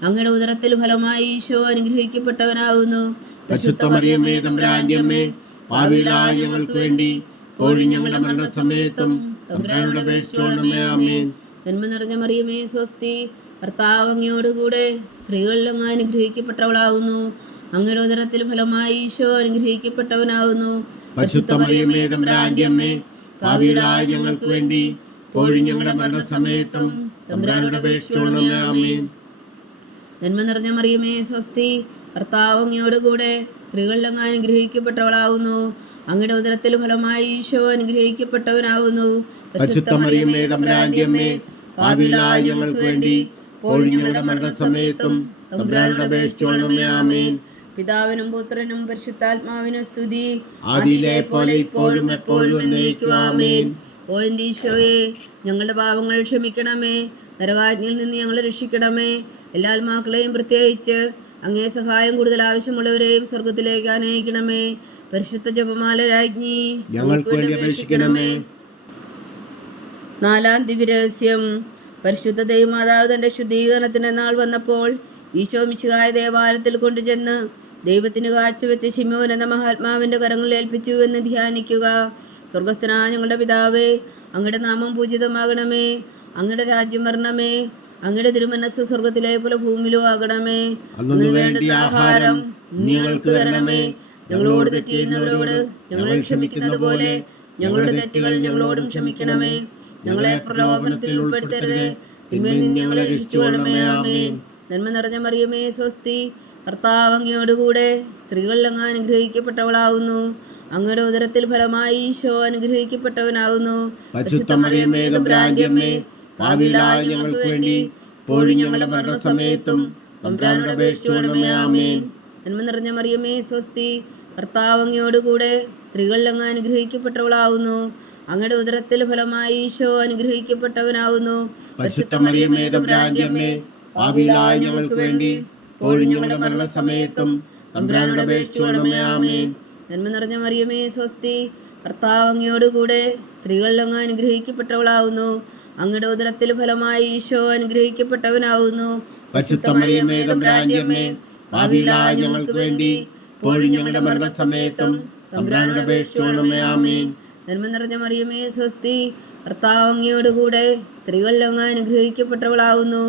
അങ്ങയുടെ ഉദരത്തിൽ ഫലമായി ഈശോ അനുഗ്രഹിക്കപ്പെട്ടവനാകുന്നു. പരിശുദ്ധ മറിയമേ തമ്പുരാന്റെ അമ്മേ, പാപികളായ ഞങ്ങൾക്ക് വേണ്ടി ഇപ്പോഴും ഞങ്ങളുടെ മരണസമയത്തും തമ്പുരാനോട് അപേക്ഷിച്ചുകൊള്ളണമേ. ആമേൻ. നന്മ നിറഞ്ഞ മറിയമേ സ്വസ്തി, കർത്താവ് അങ്ങയോടുകൂടെ സ്ത്രീകളിൽ അങ്ങ് അനുഗ്രഹിക്കപ്പെട്ടവളാവുന്നു. അങ്ങയുടെ ഉദരത്തിൽ ഫലമായി ഈശോ അനുഗ്രഹിക്കപ്പെട്ടവനാകുന്നു. പരിശുദ്ധ മറിയമേ തമ്പുരാന്റെ അമ്മേ, പാപികളായ ഞങ്ങൾക്ക് വേണ്ടി ഇപ്പോഴും ഞങ്ങളുടെ മരണസമയത്തും തമ്പുരാനോട് അപേക്ഷിച്ചുകൊള്ളണമേ. ആമേൻ. നന്മ നിറഞ്ഞ മറിയമേ സ്വസ്തി, കർത്താവ് അങ്ങയോടുകൂടെ സ്ത്രീകളിൽ അങ്ങ് അനുഗ്രഹിക്കപ്പെട്ടവളാവുന്നു. അങ്ങയുടെ ഉദരത്തിൽ ഫലമായി ഈശോ അനുഗ്രഹിക്കപ്പെട്ടവനാകുന്നു. പരിശുദ്ധ മറിയമേ തമ്പുരാന്റെ അമ്മേ, പാപികളായ ഞങ്ങൾക്ക് വേണ്ടി ഇപ്പോഴും ഞങ്ങളുടെ മരണസമയത്തും തമ്പുരാനോട് അപേക്ഷിച്ചുകൊള്ളണമേ. ആമേൻ. പിതാവിനും പുത്രനും പരിശുദ്ധാത്മാവിനും സ്തുതി, ആദിയിലെ പോലെ ഇപ്പോഴും എപ്പോഴും എന്നേക്കും. ആമേൻ. ഓ എൻ്റെ ഈശോയെ, ഞങ്ങളുടെ പാപങ്ങൾ ക്ഷമിക്കണമേ. നരകാഗ്നിയിൽ നിന്ന് ഞങ്ങളെ രക്ഷിക്കണമേ. എല്ലാ ആത്മാക്കളെയും പ്രത്യേകിച്ച് അങ്ങേ സഹായം കൂടുതൽ ആവശ്യമുള്ളവരെയും സ്വർഗത്തിലേക്ക് ആനയിക്കണമേ. പരിശുദ്ധ ജപമാല രാജ്ഞി ഞങ്ങൾക്ക് വേണ്ടി അപേക്ഷിക്കണമേ. 4-ാം ദിവ്യരഹസ്യം. പരിശുദ്ധ ദൈവമാതാവ് തന്റെ ശുദ്ധീകരണത്തിന് നാൾ വന്നപ്പോൾ ഈശോ മിശിഹായ ദേവാലയത്തിൽ കൊണ്ടുചെന്ന് ദൈവത്തിന് കാഴ്ചവെച്ച് ശിമോൻ എന്ന മഹാത്മാവിന്റെ കരങ്ങളിൽ ഏൽപ്പിച്ചു എന്ന് ധ്യാനിക്കുക. സ്വർഗസ്ഥനായ ഞങ്ങളുടെ പിതാവേ, അങ്ങയുടെ നാമം പൂജിതമാകണമേ. അങ്ങയുടെ രാജ്യം വരണമേ. അങ്ങയുടെ തിരുമനസ്സ് സ്വർഗത്തിലെ പോലെ ഭൂമിയിലും ആകണമേ. അന്നു വേണ്ടിയ ആഹാരം ഞങ്ങൾക്ക് തരണമേ. ഞങ്ങളോട് തെറ്റ് ചെയ്യുന്നവരോട് ഞങ്ങൾ ക്ഷമിക്കുന്നത് പോലെ ഞങ്ങളുടെ തെറ്റുകൾ ഞങ്ങളോടും ക്ഷമിക്കണമേ. ഞങ്ങളെ പ്രലോഭനത്തിൽ ഉൾപ്പെടുത്തരുതേ, തിന്മയിൽ നിന്ന് ഞങ്ങളെ രക്ഷിച്ചുകൊള്ളണമേ. ആമേൻ. നന്മ നിറഞ്ഞ മറിയമേ, സ്വസ്തി. കർത്താവ് അങ്ങയോടുകൂടെ സ്ത്രീകളിൽ അങ്ങ് അനുഗ്രഹിക്കപ്പെട്ടവളാവുന്നു. അങ്ങയുടെ ഉദരത്തിൽ ഫലമായി ഈശോ അനുഗ്രഹിക്കപ്പെട്ടവനാകുന്നു. പരിശുദ്ധ മറിയമേ, തമ്പുരാന്റെ അമ്മേ, പാപികളായ ഞങ്ങൾക്ക് വേണ്ടി ഇപ്പോഴും ഞങ്ങളുടെ മരണസമയത്തും തമ്പുരാനോട് അപേക്ഷിച്ചുകൊള്ളണമേ. ആമേൻ. നന്മ നിറഞ്ഞ മറിയമേ, സ്വസ്തി. കർത്താവ് അങ്ങയോടുകൂടെ സ്ത്രീകളിൽ അങ്ങ് അനുഗ്രഹിക്കപ്പെട്ടവളാവുന്നു. അങ്ങയുടെ ഉദരത്തിൽ ഫലമായി ഈശോ അനുഗ്രഹിക്കപ്പെട്ടവനാവുന്നു. പരിശുദ്ധ മറിയമേ, തമ്പുരാന്റെ അമ്മേ, പാപികളായ ഞങ്ങൾക്ക് വേണ്ടി ഇപ്പോഴും ഞങ്ങളുടെ മരണസമയത്തും തമ്പുരാനോട് അപേക്ഷിച്ചുകൊള്ളണമേ. ആമേൻ. നന്മ നിറഞ്ഞ മറിയമേ, സ്വസ്തി. കർത്താവ് അങ്ങയോടുകൂടെ സ്ത്രീകളിൽ അങ്ങ് അനുഗ്രഹിക്കപ്പെട്ടവളാവുന്നു. അങ്ങയുടെ ഉദരത്തിൽ ഫലമായി ഈശോ അനുഗ്രഹിക്കപ്പെട്ടവനാവുന്നു. പരിശുദ്ധ മറിയമേ, തമ്പുരാന്റെ അമ്മേ, പാപികളായ ഞങ്ങൾക്ക് വേണ്ടി ഇപ്പോഴും ഞങ്ങളുടെ മരണസമയത്തും തമ്പുരാനോട് അപേക്ഷിച്ചുകൊള്ളണമേ. ആമേൻ. നന്മ നിറഞ്ഞ മറിയമേ, സ്വസ്തി. കർത്താവ് അങ്ങയോടുകൂടെ സ്ത്രീകളിൽ അങ്ങ് അനുഗ്രഹിക്കപ്പെട്ടവളാവുന്നു.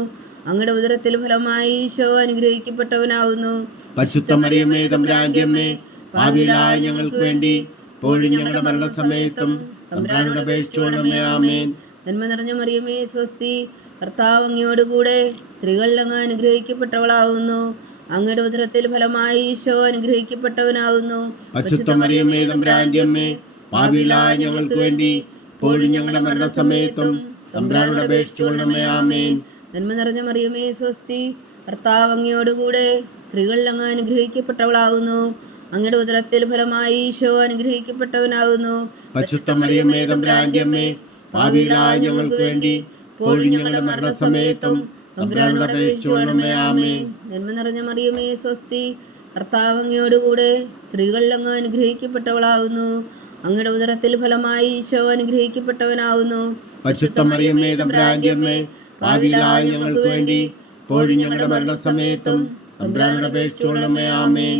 അങ്ങയുടെ ഉദരത്തിൽ ഫലമായി ഈശോ അനുഗ്രഹിക്കപ്പെട്ടവനാവുന്നു. പരിശുദ്ധ മറിയമേ, തമ്പുരാന്റെ അമ്മേ, പാപികളായ ഞങ്ങൾക്ക് വേണ്ടി ഇപ്പോഴും ഞങ്ങളുടെ മരണസമയത്തും തമ്പുരാനോട് അപേക്ഷിച്ചുകൊള്ളണമേ. ആമേൻ. നന്മ നിറഞ്ഞ മറിയമേ, സ്വസ്തി. കർത്താവ് അങ്ങയോടുകൂടെ സ്ത്രീകളിൽ അങ്ങ് അനുഗ്രഹിക്കപ്പെട്ടവളാവുന്നു. അങ്ങയുടെ ഉദരത്തിൽ ഫലമായി ഈശോ അനുഗ്രഹിക്കപ്പെട്ടവനാവുന്നു. പരിശുദ്ധ മറിയമേ, തമ്പുരാന്റെ അമ്മേ, പാപികളായ ഞങ്ങൾക്ക് വേണ്ടി ഇപ്പോഴും ഞങ്ങളുടെ മരണസമയത്തും തമ്പുരാനോട് അപേക്ഷിച്ചുകൊള്ളണമേ. ആമേൻ. നന്മ നിറഞ്ഞ മറിയമേ, സ്വസ്തി. കർത്താവ് അങ്ങയോടുകൂടെ സ്ത്രീകളിൽ അങ്ങ് അനുഗ്രഹിക്കപ്പെട്ടവളാവുന്നു. അങ്ങയുടെ ഉദരത്തിൽ ഫലമായി ഈശോ അനുഗ്രഹിക്കപ്പെട്ടവനാവുന്നു. പരിശുദ്ധ മറിയമേ, തമ്പുരാന്റെ അമ്മേ, പാപികളായ ഞങ്ങൾക്ക് വേണ്ടി ഇപ്പോഴും ഞങ്ങളുടെ മരണസമയത്തും തമ്പുരാനോട് അപേക്ഷിച്ചുകൊള്ളണമേ. ആമേൻ. നന്മ നിറഞ്ഞ മറിയമേ, സ്വസ്തി. കർത്താവ് അങ്ങയോടുകൂടെ സ്ത്രീകളിൽ അങ്ങ് അനുഗ്രഹിക്കപ്പെട്ടവളാവുന്നു. അങ്ങയുടെ ഉദരത്തിൽ ഫലമായി ഈശോ അനുഗ്രഹിക്കപ്പെട്ടവനാവുന്നു. പരിശുദ്ധ മറിയമേ, തമ്പുരാന്റെ അമ്മേ, പാപികളായ ഞങ്ങൾക്ക് വേണ്ടി ഇപ്പോഴും ഞങ്ങളുടെ മരണസമയത്തും തമ്പുരാനോട് അപേക്ഷിച്ചുകൊള്ളണമേ. ആമേൻ.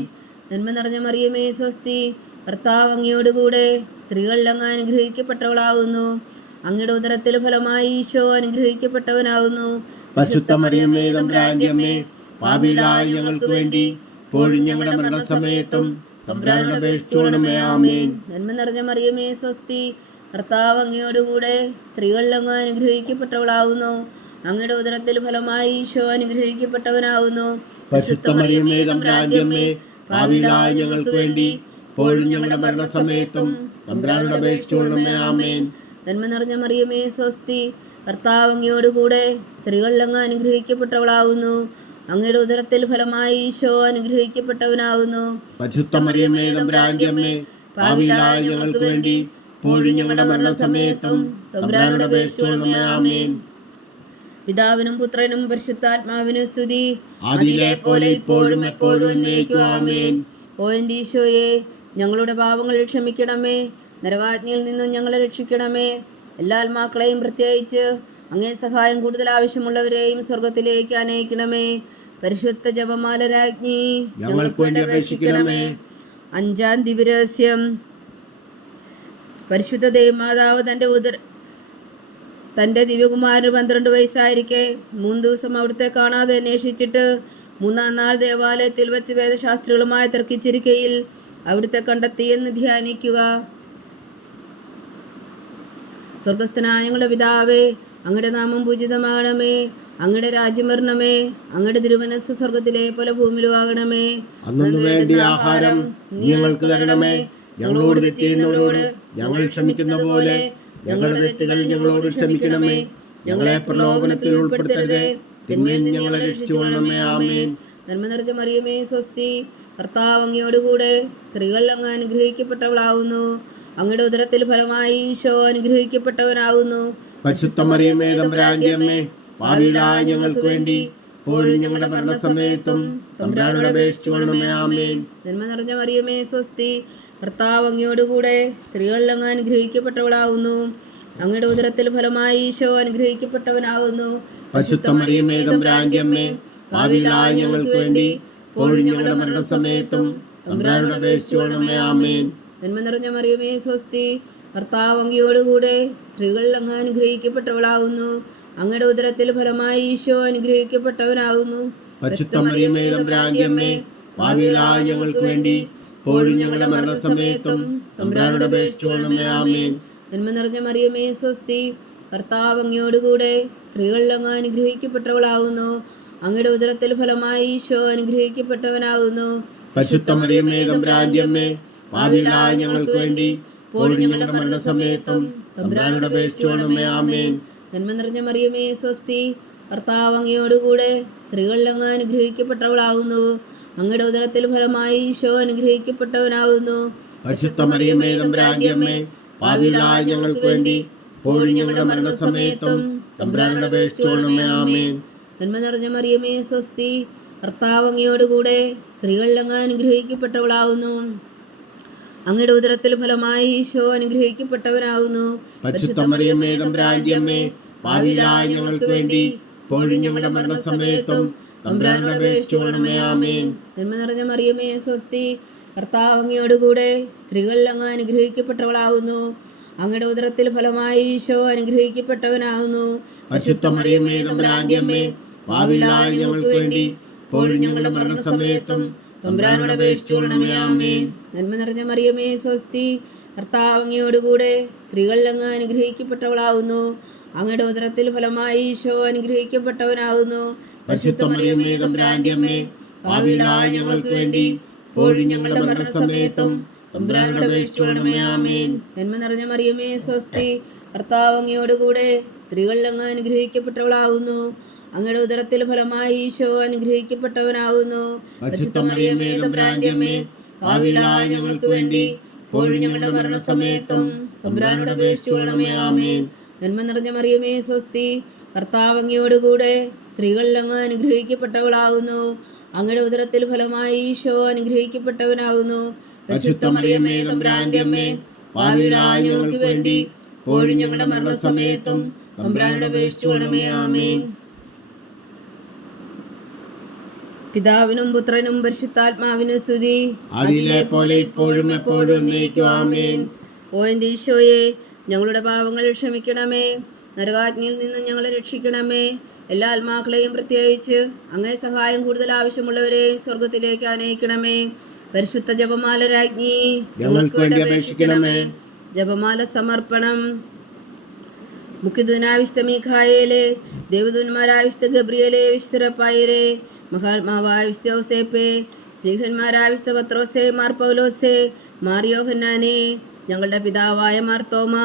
നന്മ നിറഞ്ഞ മറിയമേ, സ്വസ്തി. കർത്താവ് അങ്ങയോടുകൂടെ സ്ത്രീകളിൽ അങ്ങ് അനുഗ്രഹിക്കപ്പെട്ടവളാവുന്നു. അങ്ങയുടെ ഉദരത്തിൽ ഫലമായി ഈശോ അനുഗ്രഹിക്കപ്പെട്ടവനാവുന്നു. പരിശുദ്ധ മറിയമേ, തമ്പുരാന്റെ അമ്മേ, പാപികളായ ഞങ്ങൾക്ക് വേണ്ടി ഇപ്പോഴും ഞങ്ങളുടെ മരണസമയത്തും തമ്പുരാനോട് അപേക്ഷിച്ചുകൊള്ളണമേ. ആമേൻ. നന്മ നിറഞ്ഞ മറിയമേ, സ്വസ്തി. കർത്താവ് അങ്ങയോടുകൂടെ സ്ത്രീകളിൽ അങ്ങ് അനുഗ്രഹിക്കപ്പെട്ടവളാവുന്നു. അങ്ങയുടെ ഉദരത്തിൽ ഫലമായി ഈശോ അനുഗ്രഹിക്കപ്പെട്ടവനാവുന്നു. പരിശുദ്ധ മറിയമേ, തമ്പുരാന്റെ അമ്മേ, പാപികളായ ഞങ്ങൾക്ക് വേണ്ടി ഇപ്പോഴും ഞങ്ങളുടെ മരണസമയത്തും തമ്പുരാനോട് അപേക്ഷിച്ചുകൊള്ളണമേ. ആമേൻ. നന്മ നിറഞ്ഞ മറിയമേ, സ്വസ്തി. കർത്താവ് അങ്ങയോടുകൂടെ സ്ത്രീകളിൽ അങ്ങ് അനുഗ്രഹിക്കപ്പെട്ടവളാവുന്നു. അങ്ങയുടെ ഉദരത്തിൽ ഫലമായി ഈശോ അനുഗ്രഹിക്കപ്പെട്ടവനാവുന്നു. പരിശുദ്ധ മറിയമേ, തമ്പുരാന്റെ അമ്മേ, പാപികളായ ഞങ്ങൾക്ക് വേണ്ടി ഇപ്പോഴും ഞങ്ങളുടെ മരണസമയത്തും തമ്പുരാനോട് അപേക്ഷിച്ചുകൊള്ളണമേ. ആമേൻ. പിതാവിനും പുത്രനും പരിശുദ്ധാത്മാവിനും സ്തുതി. ആദിയിലെ പോലെ ഇപ്പോഴും എപ്പോഴും എന്നേക്കും. ആമേൻ. ഓ എൻ്റെ ഈശോയെ, ഞങ്ങളുടെ പാപങ്ങൾ ക്ഷമിക്കണമേ. നരകാഗ്നിയിൽ നിന്നും ഞങ്ങളെ രക്ഷിക്കണമേ. എല്ലാ ആത്മാക്കളെയും പ്രത്യേകിച്ച് അങ്ങേ സഹായം കൂടുതൽ ആവശ്യമുള്ളവരെയും സ്വർഗത്തിലേക്ക് ആനയിക്കണമേ. പരിശുദ്ധ ജപമാല രാജ്ഞി ഞങ്ങൾക്ക് വേണ്ടി അപേക്ഷിക്കണമേ. 5-ാം ദിവ്യരഹസ്യം. പരിശുദ്ധ ദൈവമാതാവ് തൻ്റെ ദിവ്യകുമാരന് 12 വയസ്സായിരിക്കെ 3 ദിവസം അവിടുത്തെ കാണാതെ അന്വേഷിച്ചിട്ട് 3-ാം നാൾ ദേവാലയത്തിൽ വെച്ച് വേദശാസ്ത്രികളുമായി തർക്കിച്ചിരിക്കയിൽ അവിടുത്തെ കണ്ടെത്തിയെന്ന് ധ്യാനിക്കുക. സ്വർഗസ്ഥനായ ഞങ്ങളുടെ പിതാവേ, അങ്ങയുടെ നാമം പൂജിതമാകണമേ. അങ്ങയുടെ രാജ്യം വരണമേ. അങ്ങയുടെ തിരുമനസ്സ് സ്വർഗത്തിലെ പോലെ ഭൂമിയിലും ആകണമേ. അന്നു വേണ്ടിയ ആഹാരം ഞങ്ങൾക്ക് തരണമേ. ഞങ്ങളോട് തെറ്റ് ചെയ്യുന്നവരോട് ഞങ്ങൾ ക്ഷമിക്കുന്ന പോലെ ഞങ്ങളുടെ തെറ്റുകൾ ഞങ്ങളോട് ക്ഷമിക്കണമേ. ഞങ്ങളെ പ്രലോഭനത്തിൽ ഉൾപ്പെടുത്തരുതേ, തിന്മയിൽ നിന്ന് ഞങ്ങളെ രക്ഷിച്ചുകൊള്ളണമേ. ആമേൻ. നന്മ നിറഞ്ഞ മറിയമേ, സ്വസ്തി. കർത്താവ് അങ്ങയോടുകൂടെ സ്ത്രീകളിൽ അങ്ങ് അനുഗ്രഹിക്കപ്പെട്ടവളാവുന്നു. അങ്ങയുടെ ഉദരത്തിൽ ഫലമായി ഈശോ അനുഗ്രഹിക്കപ്പെട്ടവനാകുന്നു. പരിശുദ്ധ മറിയമേ, തമ്പുരാന്റെ അമ്മേ, പാപികളായ ഞങ്ങൾക്ക് വേണ്ടി ഇപ്പോഴും ഞങ്ങളുടെ മരണസമയത്തും തമ്പുരാനോട് അപേക്ഷിച്ചു കൊള്ളണമേ. ആമേൻ. നന്മ നിറഞ്ഞ മറിയമേ സ്വസ്തി, കർത്താവ് അങ്ങയോടുകൂടെ സ്ത്രീകളിൽ അങ്ങ് അനുഗ്രഹിക്കപ്പെട്ടവളാകുന്നു. അങ്ങയുടെ ഉദരത്തിൽ ഫലമായി ഈശോ അനുഗ്രഹിക്കപ്പെട്ടവനാകുന്നു. പരിശുദ്ധ മറിയമേ തമ്പുരാന്റെ അമ്മേ, പാപികളായ ഞങ്ങൾക്ക് വേണ്ടി ഇപ്പോഴും ഞങ്ങളുടെ മരണസമയത്തും തമ്പുരാനോട് അപേക്ഷിച്ചു കൊള്ളണമേ. ആമേൻ. നന്മ നിറഞ്ഞ മറിയമേ സ്വസ്തി, കർത്താവ് അങ്ങയോടുകൂടെ സ്ത്രീകളിൽ അങ്ങ് അനുഗ്രഹിക്കപ്പെട്ടവളാകുന്നു. അങ്ങയുടെ ഉദരത്തിൽ ഫലമായി ഈശോ അനുഗ്രഹിക്കപ്പെട്ടവനാകുന്നു. പരിശുദ്ധ മറിയമേ തമ്പുരാന്റെ അമ്മേ, പാപികളായ ഞങ്ങൾക്ക് വേണ്ടി ഇപ്പോഴും ഞങ്ങളുടെ മരണസമയത്തും തമ്പുരാനോട് അപേക്ഷിച്ചു കൊള്ളണമേ. ആമേൻ. നന്മ നിറഞ്ഞ മറിയമേ സ്വസ്തി, കർത്താവ് അങ്ങയോടുകൂടെ സ്ത്രീകളിൽ അങ്ങ് അനുഗ്രഹിക്കപ്പെട്ടവളാകുന്നു. അങ്ങയുടെ ഉദരത്തിൽ ഫലമായി ഈശോ അനുഗ്രഹിക്കപ്പെട്ടവനാകുന്നു. പരിശുദ്ധ മറിയമേ തമ്പുരാന്റെ അമ്മേ, പാപികളായ ഞങ്ങൾക്ക് വേണ്ടി ഇപ്പോഴും ഞങ്ങളുടെ മരണസമയത്തും തമ്പുരാനോട് അപേക്ഷിച്ചു കൊള്ളണമേ. ആമേൻ. നന്മ നിറഞ്ഞ മറിയമേ സ്വസ്തി, കർത്താവ് അങ്ങയോടുകൂടെ സ്ത്രീകളിൽ അങ്ങ് അനുഗ്രഹിക്കപ്പെട്ടവളാകുന്നു. അങ്ങയുടെ ഉദരത്തിൽ ഫലമായി ഈശോ അനുഗ്രഹിക്കപ്പെട്ടവനാകുന്നു. പരിശുദ്ധ മറിയമേ തമ്പുരാന്റെ അമ്മേ, പാപികളായ ഞങ്ങൾക്ക് വേണ്ടി ഇപ്പോഴും ഞങ്ങളുടെ മരണസമയത്തും തമ്പുരാനോട് അപേക്ഷിച്ചു കൊള്ളണമേ. ആമേൻ. നന്മ നിറഞ്ഞ മറിയമേ സ്വസ്തി, കർത്താവ് അങ്ങയോടുകൂടെ സ്ത്രീകളിൽ അങ്ങ് അനുഗ്രഹിക്കപ്പെട്ടവളാകുന്നു. അങ്ങയുടെ ഉദരത്തിൽ ഫലമായി ഈശോ അനുഗ്രഹിക്കപ്പെട്ടവനാകുന്നു. പരിശുദ്ധ മറിയമേ തമ്പുരാന്റെ അമ്മേ, പാപികളായ ഞങ്ങൾക്ക് വേണ്ടി ഇപ്പോഴും ഞങ്ങളുടെ മരണസമയത്തും തമ്പുരാനോട് അപേക്ഷിച്ചു കൊള്ളണമേ. ആമേൻ. നന്മ നിറഞ്ഞ മറിയമേ സ്വസ്തി, കർത്താവ് അങ്ങയോടുകൂടെ സ്ത്രീകളിൽ അങ്ങ് അനുഗ്രഹിക്കപ്പെട്ടവളാകുന്നു. അങ്ങയുടെ ഉദരത്തിൽ ഫലമായി ഈശോ അനുഗ്രഹിക്കപ്പെട്ടവനാകുന്നു. പരിശുദ്ധ മറിയമേ തമ്പുരാന്റെ അമ്മേ, പാപികളായ ഞങ്ങൾക്ക് വേണ്ടി ഇപ്പോഴും ഞങ്ങളുടെ മരണസമയത്തും തമ്പുരാനോട് അപേക്ഷിച്ചു കൊള്ളണമേ. ആമേൻ. നന്മ നിറഞ്ഞ മറിയമേ സ്വസ്തി, കർത്താവ് അങ്ങയോടുകൂടെ സ്ത്രീകളിൽ അങ്ങ് അനുഗ്രഹിക്കപ്പെട്ടവളാകുന്നു. അങ്ങയുടെ ഉദരത്തിൽ ഫലമായി ഈശോ അനുഗ്രഹിക്കപ്പെട്ടവനാകുന്നു. പരിശുദ്ധ മറിയമേ തമ്പുരാന്റെ അമ്മേ, പാപികളായ ഞങ്ങൾക്ക് വേണ്ടി ഇപ്പോഴും ഞങ്ങളുടെ മരണസമയത്തും തമ്പുരാനോട് അപേക്ഷിച്ചു കൊള്ളണമേ. ആമേൻ. നന്മ നിറഞ്ഞ മറിയമേ സ്വസ്തി, കർത്താവ് അങ്ങയോടുകൂടെ സ്ത്രീകളിൽ അങ്ങ് അനുഗ്രഹിക്കപ്പെട്ടവളാകുന്നു. അങ്ങയുടെ ഉദരത്തിൽ ഫലമായി ഈശോ അനുഗ്രഹിക്കപ്പെട്ടവനാകുന്നു. പരിശുദ്ധ മറിയമേ തമ്പുരാന്റെ അമ്മേ, പാപികളായ ഞങ്ങൾക്ക് വേണ്ടി ഇപ്പോഴും ഞങ്ങളുടെ മരണസമയത്തും തമ്പുരാനോട് അപേക്ഷിച്ചു കൊള്ളണമേ. ആമേൻ. നന്മ നിറഞ്ഞ മറിയമേ സ്വസ്തി, കർത്താവ് അങ്ങയോടുകൂടെ സ്ത്രീകളിൽ അങ്ങ് അനുഗ്രഹിക്കപ്പെട്ടവളാകുന്നു. അങ്ങയുടെ ഉദരത്തിൽ ഫലമായി ഈശോ അനുഗ്രഹിക്കപ്പെട്ടവനാകുന്നു. പരിശുദ്ധ മറിയമേ തമ്പുരാന്റെ അമ്മേ, പാപികളായ ഞങ്ങൾക്ക് വേണ്ടി ഇപ്പോഴും ഞങ്ങളുടെ മരണസമയത്തും തമ്പുരാനോട് അപേക്ഷിച്ചു കൊള്ളണമേ. ആമേൻ. പിതാവിനും പുത്രനും പരിശുദ്ധാത്മാവിനും സ്തുതി. അതിലെ പോലെ ഇപ്പോഴും എപ്പോഴും എന്നേക്കും. ആമേൻ. ഓ എൻ്റെ ഈശോയെ, ഞങ്ങളുടെ പാപങ്ങൾ ക്ഷമിക്കണമേ. നരകാജ്ഞയിൽ നിന്ന് ഞങ്ങളെ രക്ഷിക്കണമേ. എല്ലാ ആത്മാക്കളെയും പ്രത്യേകിച്ച് അങ്ങേ സഹായം കൂടുതൽ ആവശ്യമുള്ളവരെയും സ്വർഗത്തിലേക്ക് അനയിക്കണമേ. പരിശുദ്ധ ജപമാല രാജ്ഞി, ഞങ്ങൾക്ക് വേണ്ടി അപേക്ഷിക്കണമേ. ജപമാല സമർപ്പണം. മുഖ്യദൂനായ വിശുദ്ധ മീഖായേലേ, ദേവദൂന്മാരായ വിശുദ്ധ ഗബ്രിയേലേ, വിശുദ്ധ റഫായേലേ, മഹാത്മാവായ വിശുദ്ധ യോസേപ്പേ, സ്ലീഹന്മാരായ വിശുദ്ധ പത്രോസേ, മാർ പൗലോസേ, മാർ യോഹന്നാനേ, ഞങ്ങളുടെ പിതാവായ മാർത്തോമ,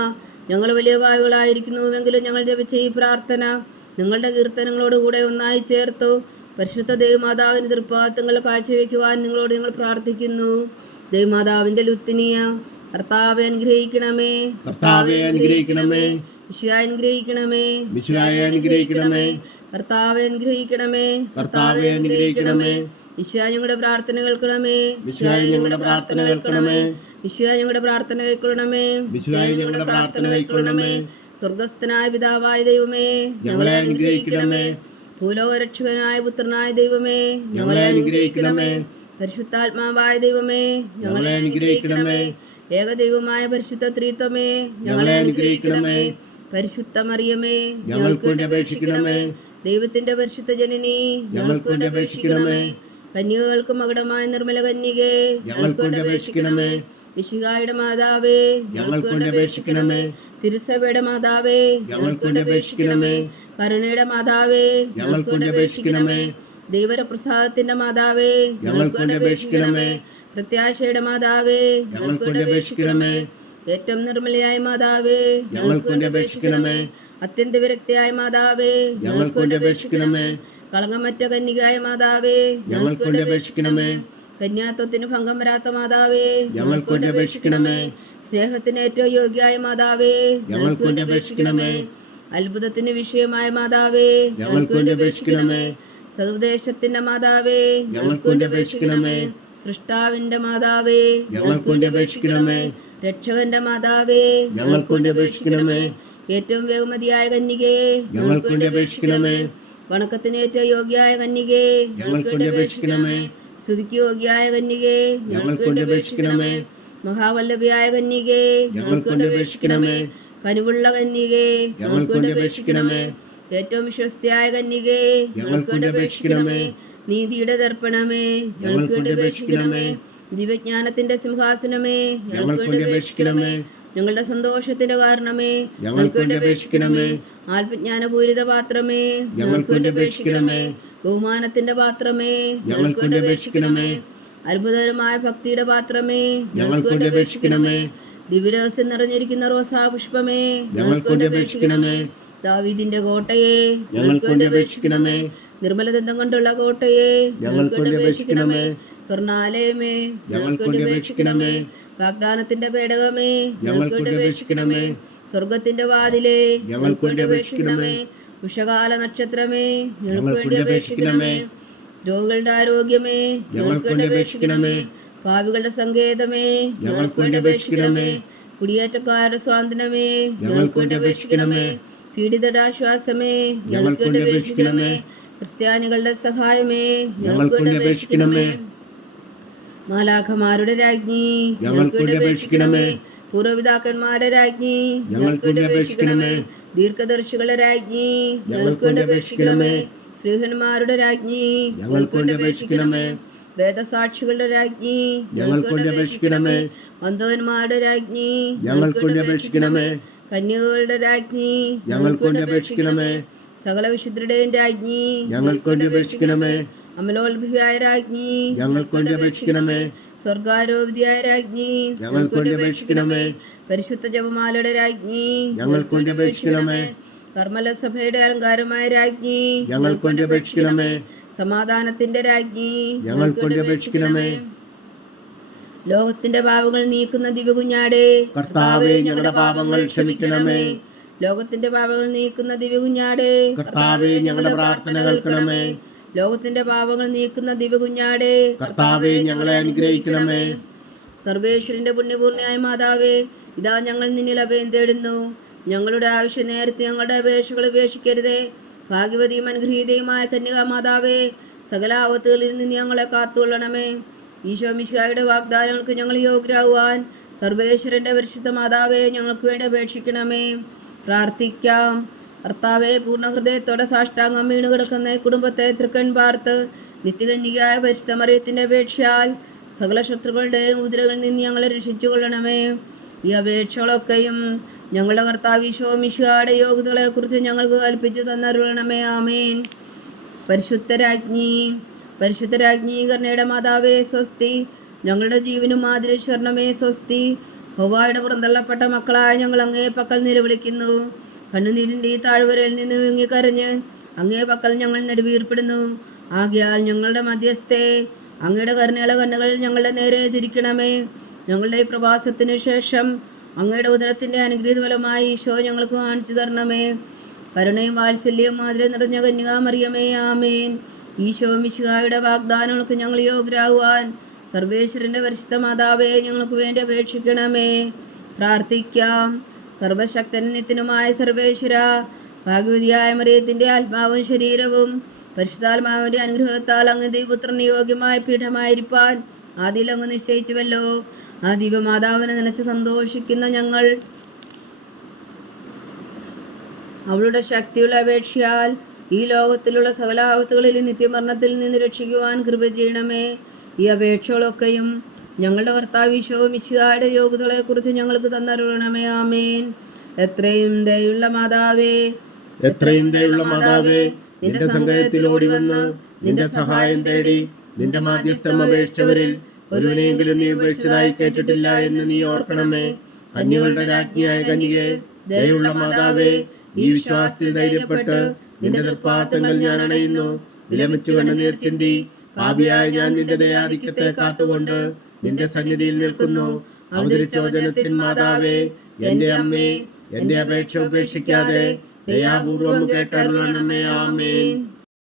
ഞങ്ങൾ വലിയ വായുകളായിരിക്കുന്നുവെങ്കിലും ഞങ്ങൾ ജപിച്ച ഈ പ്രാർത്ഥന നിങ്ങളുടെ കീർത്തനങ്ങളോടുകൂടെ ഒന്നായി ചേർത്തു പരിശുദ്ധ ദേവമാതാവിന് തൃപ്പാദങ്ങൾ കാഴ്ചവെക്കുവാൻ നിങ്ങളോട് ഞങ്ങൾ പ്രാർത്ഥിക്കുന്നു. ദേവമാതാവിന്റെ ലുത്തിനിയ, കർത്താവെ അനുഗ്രഹിക്കണമേ. കർത്താവെ അനുഗ്രഹിക്കണമേ. മിശിഹായെ അനുഗ്രഹിക്കണമേ. മിശിഹായെ അനുഗ്രഹിക്കണമേ. കർത്താവെ അനുഗ്രഹിക്കണമേ. കർത്താവെ അനുഗ്രഹിക്കണമേ. മിശിഹാ ഞങ്ങളുടെ പ്രാർത്ഥന കേൾക്കണമേ. മിശിഹായെ ഞങ്ങളുടെ പ്രാർത്ഥന കേൾക്കണമേ. മിശിഹാ ഞങ്ങളുടെ പ്രാർത്ഥന കൈക്കൊള്ളണമേ. മിശിഹായെ ഞങ്ങളുടെ പ്രാർത്ഥന കൈക്കൊള്ളണമേ. സ്വർഗസ്ഥനായ പിതാവായ ദൈവമേ, ഞങ്ങളെ അനുഗ്രഹിക്കണമേ. ഭൂലോകരക്ഷകനായ പുത്രനായ ദൈവമേ, ഞങ്ങളെ അനുഗ്രഹിക്കണമേ. പരിശുദ്ധാത്മാവായ ദൈവമേ, ഞങ്ങളെ അനുഗ്രഹിക്കണമേ. ഏകദൈവമായ പരിശുദ്ധ ത്രിത്വമേ, ഞങ്ങളെ അനുഗ്രഹിക്കണമേ. പരിശുദ്ധ മറിയമേ, ഞങ്ങൾക്ക് വേണ്ടി അപേക്ഷിക്കണമേ. ദൈവത്തിന്റെ പരിശുദ്ധ ജനനി, ഞങ്ങൾക്ക് വേണ്ടി അപേക്ഷിക്കണമേ. കന്യകൾക്ക് മകുടമായ നിർമ്മല കന്യകേ, ഞങ്ങൾക്ക് വേണ്ടി അപേക്ഷിക്കണമേ. മിശിഹായുടെ മാതാവേ, ഞങ്ങൾക്ക് വേണ്ടി അപേക്ഷിക്കണമേ. തിരുസഭയുടെ മാതാവേ, ഞങ്ങൾക്ക് വേണ്ടി അപേക്ഷിക്കണമേ. കരുണയുടെ മാതാവേ, ഞങ്ങൾക്ക് വേണ്ടി അപേക്ഷിക്കണമേ. ദൈവപ്രസാദത്തിന്റെ മാതാവേ, ഞങ്ങൾക്ക് വേണ്ടി അപേക്ഷിക്കണമേ. പ്രത്യാശയുടെ മാതാവേ, ഞങ്ങൾക്ക് വേണ്ടി അപേക്ഷിക്കണമേ. ഏറ്റവും നിർമ്മലയായ മാതാവേ, ഞങ്ങൾക്ക് വേണ്ടി അപേക്ഷിക്കണമേ. അത്യന്ത വിരക്തിയായ മാതാവേ, ഞങ്ങൾക്ക് വേണ്ടി അപേക്ഷിക്കണമേ. കളങ്കമറ്റ കന്യകായ മാതാവേ, ഞങ്ങൾക്ക് വേണ്ടി അപേക്ഷിക്കണമേ. കന്യാത്വത്തിന് ഭംഗം വരാത്ത മാതാവേ, ഞങ്ങൾക്ക് വേണ്ടി അപേക്ഷിക്കണമേ. സ്നേഹത്തിന് ഏറ്റവും യോഗ്യയായ മാതാവേ, ഞങ്ങൾക്ക് വേണ്ടി അപേക്ഷിക്കണമേ. അത്ഭുതത്തിന് വിഷയമായ മാതാവേ, ഞങ്ങൾക്ക് വേണ്ടി അപേക്ഷിക്കണമേ. സതുപദേശത്തിന്റെ മാതാവേ, ഞങ്ങൾക്ക് വേണ്ടി അപേക്ഷിക്കണമേ. സൃഷ്ടാവിന്റെ മാതാവേ, ഞങ്ങൾക്ക് വേണ്ടി അപേക്ഷിക്കണമേ. രക്ഷകന്റെ മാതാവേ, ഞങ്ങൾക്ക് വേണ്ടി അപേക്ഷിക്കണമേ. ഏറ്റവും വേഗമതിയായ കന്യകയെ, ഞങ്ങൾക്ക് വേണ്ടി അപേക്ഷിക്കണമേ. വണക്കത്തിന് ഏറ്റവും യോഗ്യയായ കന്യകയെ, ഞങ്ങൾക്ക് വേണ്ടി അപേക്ഷിക്കണമേ. സ്തുതിക്ക് യോഗ്യയായ കന്യകയെ, ഞങ്ങൾക്ക് വേണ്ടി അപേക്ഷിക്കണമേ. മഹാവല്ലഭയായ കന്യകയെ, ഞങ്ങൾക്ക് വേണ്ടി അപേക്ഷിക്കണമേ. കനിവുള്ള കന്യകയെ, ഞങ്ങൾക്ക് വേണ്ടി അപേക്ഷിക്കണമേ. ഏറ്റവും വിശ്വസ്തയായ കന്യകയെ, ഞങ്ങൾക്ക് വേണ്ടി അപേക്ഷിക്കണമേ. നീതിയുടെ ദർപ്പണമേ, ഞങ്ങൾക്ക് വേണ്ടി അപേക്ഷിക്കണമേ. ദിവ്യജ്ഞാനത്തിന്റെ സിംഹാസനമേ, ഞങ്ങൾക്ക് വേണ്ടി അപേക്ഷിക്കണമേ. ഞങ്ങളുടെ സന്തോഷത്തിന്റെ കാരണമേ, ഞങ്ങൾക്ക് വേണ്ടി അപേക്ഷിക്കണമേ. ആത്മജ്ഞാനപൂരിത പാത്രമേ, ഞങ്ങൾക്ക് വേണ്ടി അപേക്ഷിക്കണമേ. ബഹുമാനത്തിന്റെ പാത്രമേ, ഞങ്ങൾക്ക് വേണ്ടി അപേക്ഷിക്കണമേ. അത്ഭുതകരമായ ഭക്തിയുടെ പാത്രമേ, ഞങ്ങൾക്ക് വേണ്ടി അപേക്ഷിക്കണമേ. ദിവ്യരഹസ്യം നിറഞ്ഞിരിക്കുന്ന റോസാ പുഷ്പമേ, ഞങ്ങൾക്ക് വേണ്ടി അപേക്ഷിക്കണമേ. ദാവീദിന്റെ കോട്ടയെ, ഞങ്ങൾക്ക് വേണ്ടി അപേക്ഷിക്കണമേ. നിർമ്മലദന്തം കൊണ്ടുള്ള കോട്ടയെ, ഞങ്ങൾക്ക് വേണ്ടി അപേക്ഷിക്കണമേ. സ്വർണാലയമേ, ഞങ്ങൾക്ക് വേണ്ടി അപേക്ഷിക്കണമേ. വാഗ്ദാനത്തിന്റെ പേടകമേ, ഞങ്ങൾക്ക് വേണ്ടി അപേക്ഷിക്കണമേ. സ്വർഗത്തിന്റെ വാതിലേ, ഞങ്ങൾക്ക് വേണ്ടി അപേക്ഷിക്കണമേ. ഉഷകാല നക്ഷത്രമേ, ഞങ്ങൾക്ക് വേണ്ടി അപേക്ഷിക്കണമേ. രോഗികളുടെ ആരോഗ്യമേ, ഞങ്ങൾക്ക് വേണ്ടി അപേക്ഷിക്കണമേ. പാവികളുടെ സങ്കേതമേ, ഞങ്ങൾക്ക് വേണ്ടി അപേക്ഷിക്കണമേ. കുടിയേറ്റക്കാരുടെ സ്വാതന്ത്ര്യമേ, ഞങ്ങൾക്ക് വേണ്ടി അപേക്ഷിക്കണമേ. പീഡിതരുടെ ആശ്വാസമേ, ഞങ്ങൾക്ക് വേണ്ടി അപേക്ഷിക്കണമേ. ക്രിസ്ത്യാനികളുടെ സഹായമേ, ഞങ്ങൾക്ക് വേണ്ടി അപേക്ഷിക്കണമേ. മാലാഖമാരുടെ രാജ്ഞി, ഞങ്ങൾക്ക് വേണ്ടി അപേക്ഷിക്കണമേ. പൂർവ്വപിതാക്കന്മാരുടെ രാജ്ഞി, ഞങ്ങൾക്ക് വേണ്ടി അപേക്ഷിക്കണമേ. ദീർഘദർശികളുടെ രാജ്ഞി, ഞങ്ങൾക്ക് വേണ്ടി അപേക്ഷിക്കണമേ. ശ്രീധന്മാരുടെ രാജ്ഞി, ഞങ്ങൾക്ക് വേണ്ടി അപേക്ഷിക്കണമേ. വേദസാക്ഷികളുടെ രാജ്ഞി, ഞങ്ങൾക്ക് വേണ്ടി അപേക്ഷിക്കണമേ. വന്ധവന്മാരുടെ രാജ്ഞി, ഞങ്ങൾക്ക് വേണ്ടി അപേക്ഷിക്കണമേ. കന്യകകളുടെ രാജ്ഞി, ഞങ്ങൾക്ക് വേണ്ടി അപേക്ഷിക്കണമേ. സകല വിശുദ്ധരുടെയും രാജ്ഞി, ഞങ്ങൾക്ക് വേണ്ടി അപേക്ഷിക്കണമേ. അമലോത്ഭവിയായ രാജ്ഞി, ഞങ്ങൾക്ക് വേണ്ടി അപേക്ഷിക്കണമേ. സ്വർഗാരോപിതയായ രാജ്ഞി, ഞങ്ങൾക്ക് വേണ്ടി അപേക്ഷിക്കണമേ. പരിശുദ്ധ ജപമാലയുടെ രാജ്ഞി, ഞങ്ങൾക്ക് വേണ്ടി അപേക്ഷിക്കണമേ. കർമ്മല സഭയുടെ അലങ്കാരമായ രാജ്ഞി, ഞങ്ങൾക്ക് വേണ്ടി അപേക്ഷിക്കണമേ. സമാധാനത്തിന്റെ രാജ്ഞി, ഞങ്ങൾക്ക് വേണ്ടി അപേക്ഷിക്കണമേ. ലോകത്തിന്റെ പാപങ്ങൾ നീക്കുന്ന ദിവ്യകുഞ്ഞാടേ, കർത്താവേ, ഞങ്ങളുടെ പാപങ്ങൾ ക്ഷമിക്കണമേ. ലോകത്തിന്റെ പാപങ്ങൾ നീക്കുന്ന ദിവ്യകുഞ്ഞാടേ, കർത്താവേ, ഞങ്ങളുടെ പ്രാർത്ഥന കേൾക്കണമേ. ലോകത്തിന്റെ പാപങ്ങൾ നീക്കുന്ന ദിവ്യകുഞ്ഞാടേ, കർത്താവേ, ഞങ്ങളെ അനുഗ്രഹിക്കണമേ. സർവേശ്വരന്റെ പുണ്യപൂർണ്ണയായ മാതാവേ, ഇതാ ഞങ്ങൾ നിന്നിൽ അഭയം തേടുന്നു. ഞങ്ങളുടെ ആവശ്യം നേരത്തെ ഞങ്ങളുടെ അപേക്ഷകൾ ഉപേക്ഷിക്കരുതേ. ഭാഗ്യവതിയും അനുഗ്രഹീതയുമായ കന്യകാ മാതാവേ, സകല ആപത്തുകളിൽ നിന്ന് ഞങ്ങളെ കാത്തുകൊള്ളണമേ. ഈശോ മിശിഹായുടെ വാഗ്ദാനങ്ങൾക്ക് ഞങ്ങൾ യോഗ്യരാകുവാൻ സർവേശ്വരന്റെ പരിശുദ്ധ മാതാവേ, ഞങ്ങൾക്ക് വേണ്ടി അപേക്ഷിക്കണമേ. പ്രാർത്ഥിക്കാം. കർത്താവെ, പൂർണ്ണ ഹൃദയത്തോടെ സാഷ്ടാംഗം വീണ് കിടക്കുന്ന കുടുംബത്തെ തൃക്കൺ പാർത്ത് നിത്യകന്യകയായ പരിശുദ്ധ മറിയത്തിന്റെ അപേക്ഷയാൽ സകല ശത്രുക്കളുടെയും ഉദരകളിൽ നിന്ന് ഞങ്ങളെ രക്ഷിച്ചുകൊള്ളണമേ. ഈ അപേക്ഷകളൊക്കെയും ഞങ്ങളുടെ കർത്താവ് ഈശോ മിശിഹായുടെ യോഗ്യതകളെ കുറിച്ച് ഞങ്ങൾക്ക് കൽപ്പിച്ചു തന്നരുളണമേ. ആമേൻ. പരിശുദ്ധരാജ്ഞി കരുണയുടെ മാതാവേ സ്വസ്തി. ഞങ്ങളുടെ ജീവനും മാതിരിശ്വരണമേ സ്വസ്തി. ഹോവായുടെ പുറന്തള്ളപ്പെട്ട മക്കളായ ഞങ്ങൾ അങ്ങേ പക്കൽ നിലവിളിക്കുന്നു. കണ്ണുനീരിൻ്റെ ഈ താഴ്വരയിൽ നിന്ന് വിങ്ങിക്കരഞ്ഞ് അങ്ങേ പക്കൽ ഞങ്ങൾ നെടുവീർപ്പെടുന്നു. ആകയാൽ ഞങ്ങളുടെ മധ്യസ്ഥെ അങ്ങയുടെ കരുണയുള്ള കണ്ണുകൾ ഞങ്ങളുടെ നേരെ തിരിക്കണമേ. ഞങ്ങളുടെ ഈ പ്രവാസത്തിനു ശേഷം അങ്ങയുടെ ഉദരത്തിൻ്റെ അനുഗ്രഹീത ഫലമായി ഈശോ ഞങ്ങൾക്ക് കാണിച്ചു തരണമേ. കരുണയും വാത്സല്യവും മാതിരി നിറഞ്ഞ കന്യകാമറിയമേ, ആമേൻ. ഈശോ മിശിഹായുടെ വാഗ്ദാനങ്ങൾക്ക് ഞങ്ങൾ യോഗ്യരാകുവാൻ സർവേശ്വരന്റെ പരിശുദ്ധ മാതാവേ, ഞങ്ങൾക്ക് വേണ്ടി അപേക്ഷിക്കണമേ. പ്രാർത്ഥിക്കാം. സർവശക്തനും നിത്യനുമായ സർവേശ്വര, ഭാഗ്യവതിയായ മറിയത്തിന്റെ ആത്മാവും ശരീരവും പരിശുദ്ധാത്മാവിന്റെ അനുഗ്രഹത്താൽ അങ്ങ് ദൈവപുത്രന് യോഗ്യമായ പീഠമായിരിക്കാൻ ആദ്യം അങ്ങ് നിശ്ചയിച്ചുവല്ലോ. ആ ദിവ്യമാതാവിനെ നനച്ച് സന്തോഷിക്കുന്ന ഞങ്ങൾ അവളുടെ ശക്തിയുള്ള അപേക്ഷയാൽ ഈ ലോകത്തിലുള്ള സകല ആപത്തുകളിൽ നിത്യമരണത്തിൽ നിന്ന് രക്ഷിക്കുവാൻ കൃപ ചെയ്യണമേ. ഈ അപേക്ഷകളൊക്കെയും ഞങ്ങളുടെ കർത്താവ് ഈശോ മിശിഹായുടെ യോഗ്യതകളെക്കുറിച്ച് ഞങ്ങൾക്ക് തന്നരുളണമേ. ആമേൻ. എത്രയും ദയുള്ള മാതാവേ, നിന്റെ സങ്കേതത്തിൽ ഓടി വന്ന് നിന്റെ സഹായം തേടി നിന്റെ മാധ്യസ്ഥം അപേക്ഷിച്ചവരിൽ ഒരുവനെങ്കിലും നീ ഉപേക്ഷിച്ചതായി കേട്ടിട്ടില്ല എന്ന് നീ ഓർക്കണമേ. കന്യകളുടെ രാജ്ഞിയായ കന്യകേ, ദയുള്ള മാതാവേ, ഈ വിശ്വാസത്തിൽ ധൈര്യപ്പെട്ട് നിന്റെ തൃപ്പാദങ്ങൾ ഞാൻ അണയുന്നു. വിലമിച്ചു കണ്ണുനീർ ചിന്തി പാപിയായ ഞാൻ നിന്റെ ദയാധിക്യത്തെ കാത്തുകൊണ്ട് നിന്റെ സന്നിധിയിൽ നിൽക്കുന്നു. അവതരിച്ച വചനത്തിൻ മാതാവേ, എന്റെ അമ്മേ, എന്റെ അപേക്ഷ ഉപേക്ഷിക്കാതെ ദയാപൂർവം കേട്ടരുളണമേ. ആമേൻ.